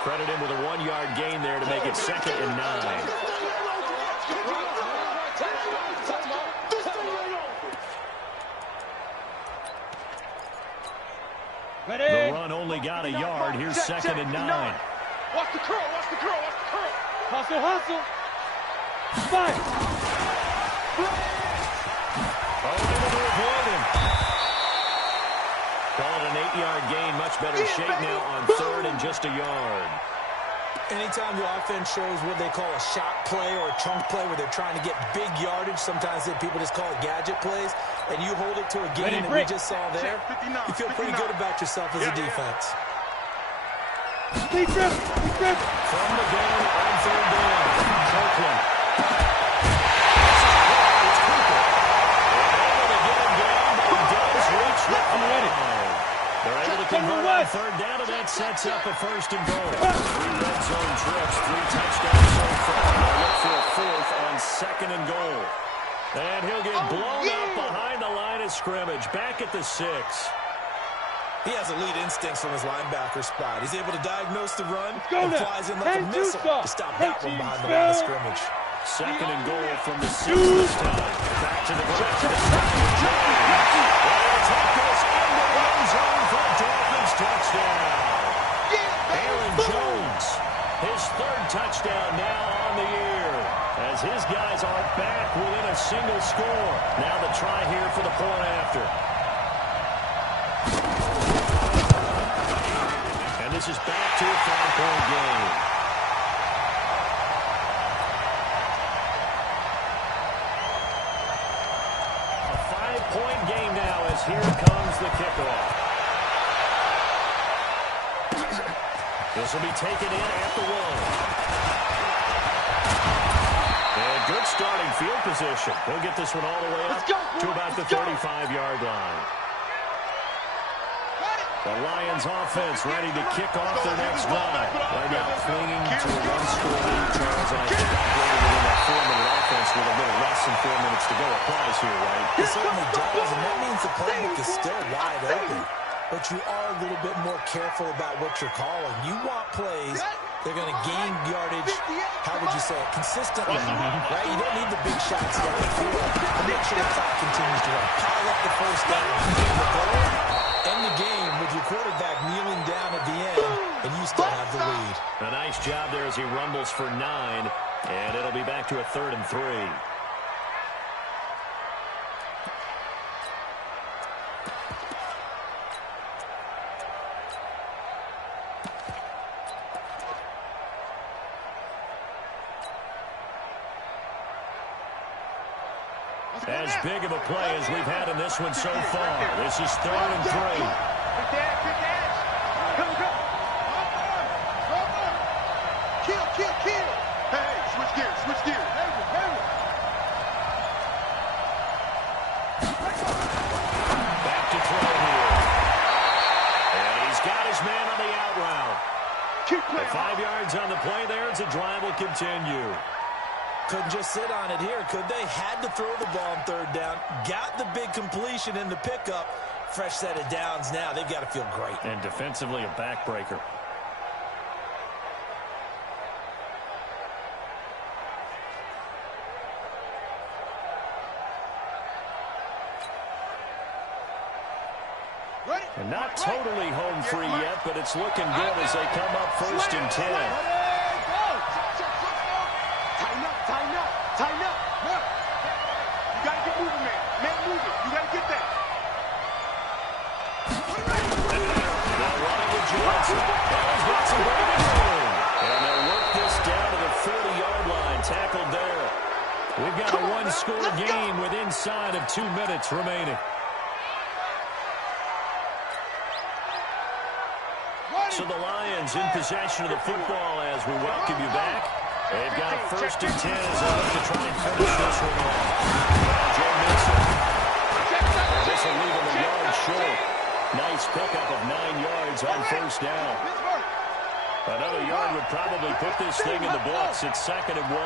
Credit him with a 1-yard gain there to make it 2nd and 9. The run only got a yard. Here's 2nd and 9. Watch the curl, watch the curl, watch the curl. Hustle, hustle. Fire. Able to avoid him. Call it an 8-yard gain. Much better shape now on third and just a yard. Anytime the offense shows what they call a shot play or a chunk play where they're trying to get big yardage, sometimes people just call it gadget plays, and you hold it to a gain that we just saw there, you feel pretty good about yourself as a defense. Deep grip, deep grip. From the gun on third down, Kirkland. It's Cooper. Able to get him down, but he does reach the line. They're able to convert on third down, and that sets up a first and goal. 3 red zone trips, 3 touchdowns so far. They'll look for a 4th on 2nd and goal. And he'll get blown up behind the line of scrimmage. Back at the 6. He has elite instincts from his linebacker spot. He's able to diagnose the run and flies in like a missile to stop that one behind the line of scrimmage. 2nd and goal from the 6 this time. Back to the ground. Take this into the end zone for a Dolphins touchdown. Aaron Jones, his 3rd touchdown now on the year, as his guys are back within a single score. Now the try here for the point after. And this is back to a 5-point game. A 5-point game now as here comes the kickoff. This will be taken in at the 1. And good starting field position. They'll get this one all the way up to about the 35-yard line. The Lions offense ready to kick off their next drive. Right now clinging to a 1-score lead, Charles, and I think operating within that 4-minute offense with a little less than 4 minutes to go applies here, right? It certainly does, and that means the playbook is still wide open. But you are a little bit more careful about what you're calling. You want plays they're going to gain yardage, how would you say it, consistently, right? You don't need the big shots down the field. But make sure the clock continues to run. Pile up the first down. The goal, end the game with your quarterback kneeling down at the end, and you still have the lead. A nice job there as he rumbles for 9, and it'll be back to a 3rd and 3. As big of a play as we've had in this one so far. This is 3rd and 3. Good dash. Come. Kill. Hey, switch gears. Back to throw here. And he's got his man on the out route. Keep playing. 5 yards on the play there as the drive will continue. Couldn't just sit on it here, could they? Had to throw the ball on 3rd down. Got the big completion in the pickup. Fresh set of downs now. They've got to feel great. And defensively, a backbreaker. And not totally home free yet, but it's looking good as they come up 1st and 10. Tighten up. You got to get moving, man. Man, move it. You got to get that. They're running with Johnson. He's got some breathing room. And they'll work this down to the 40-yard line. Tackled there. We've got a one-score game with inside of 2 minutes remaining. So the Lions in possession of the football as we welcome you back. They've got a 1st and 10 as they look to try and finish this one off. Joe Mixon. This will leave him a yard short. Nice pickup of 9 yards on 1st down. Another yard would probably put this thing in the books. It's 2nd and 1.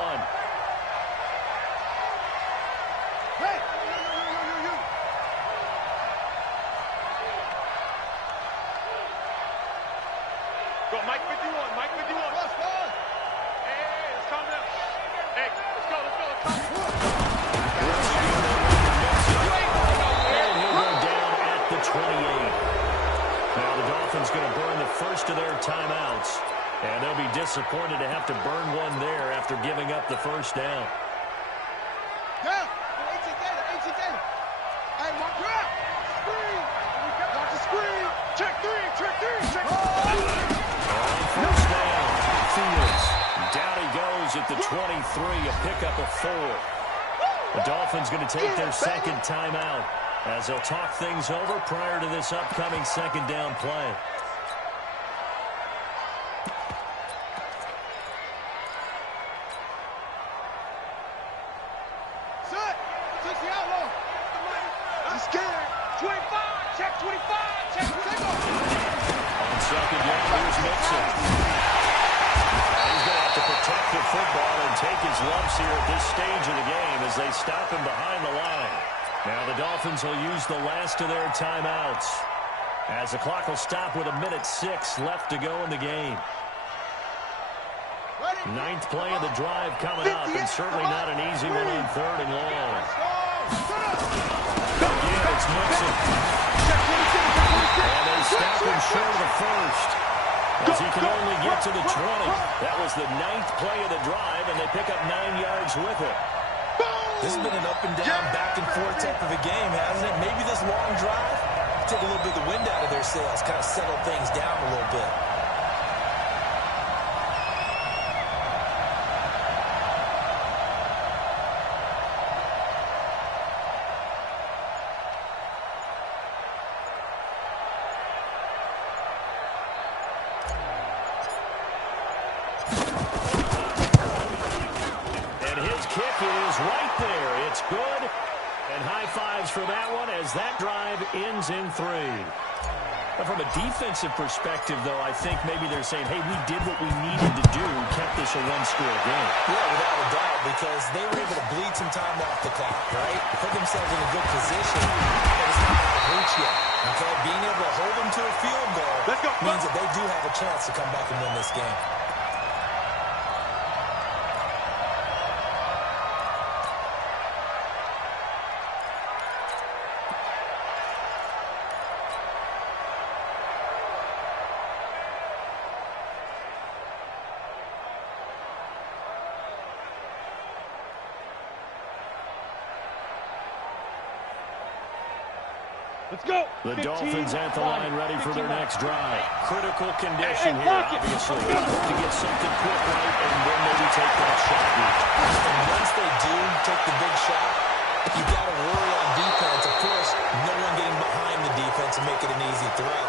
Go, Mike 51. Going to burn the first of their timeouts, and they'll be disappointed to have to burn one there after giving up the 1st down. Yeah, hey, watch out! Screen! Watch the screen! Check 3! On 1st down, Fields. Down he goes at the 23, a pickup of 4. The Dolphins going to take their 2nd timeout as they'll talk things over prior to this upcoming 2nd down play. Lumps here at this stage of the game as they stop him behind the line. Now the Dolphins will use the last of their timeouts as the clock will stop with 1:06 left to go in the game. 9th play of the drive coming up, and certainly not an easy one on 3rd and long. Again, it's Mixon. And they stop him short of the 1st. As he can only get to the 20. That was the 9th play of the drive, and they pick up 9 yards with it. This has been an up and down, back and forth type of a game, hasn't it? Maybe this long drive take a little bit of the wind out of their sails, kind of settle things down a little bit. For that one as that drive ends in 3. But from a defensive perspective, though, I think maybe they're saying, hey, we did what we needed to do, kept this a one-score game. Yeah, without a doubt, because they were able to bleed some time off the clock, right? Put themselves in a good position, but it's not out of reach yet. Okay, being able to hold them to a field goal means that they do have a chance to come back and win this game. Let's go. The 15, Dolphins at the line ready for their 15. next drive. Critical condition here, lock it. obviously. To get something quick right and then maybe take that shot. And once they do take the big shot, you got to worry on defense. Of course, no one getting behind the defense and make it an easy throw.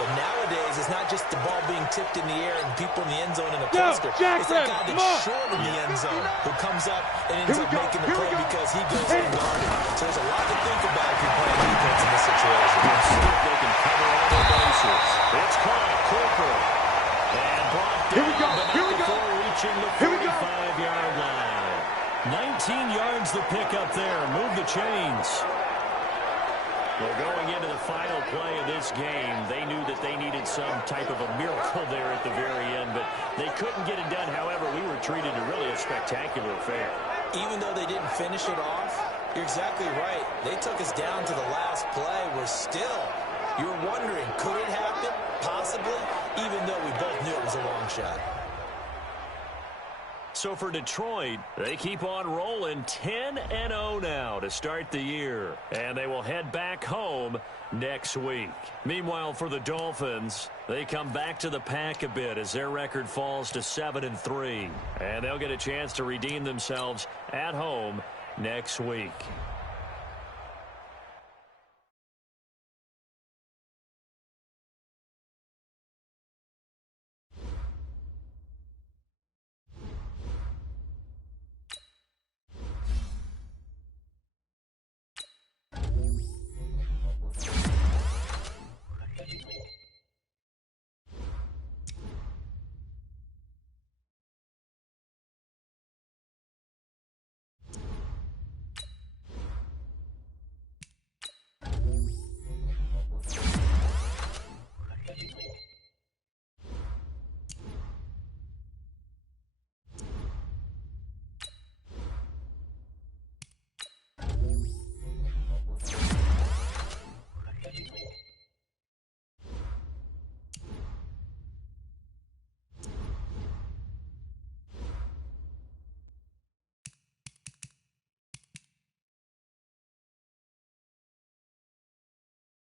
But nowadays, it's not just the ball being tipped in the air and people in the end zone in a cluster. It's that guy that's short in the end zone who comes up and ends up making the play because he goes unguarded. So there's a lot to think about if you're playing defense in this situation. They can cover all their bases. It's caught. Cooper. And brought down, but not before reaching the 45-yard line. 19 yards to pick up there. Move the chains. Well, going into the final play of this game, they knew that they needed some type of a miracle there at the very end, but they couldn't get it done. However, we were treated to really a spectacular affair. Even though they didn't finish it off, you're exactly right. They took us down to the last play. You're wondering, could it happen? Possibly, even though we both knew it was a long shot. So for Detroit, they keep on rolling 10-0 now to start the year. And they will head back home next week. Meanwhile, for the Dolphins, they come back to the pack a bit as their record falls to 7-3. And they'll get a chance to redeem themselves at home next week.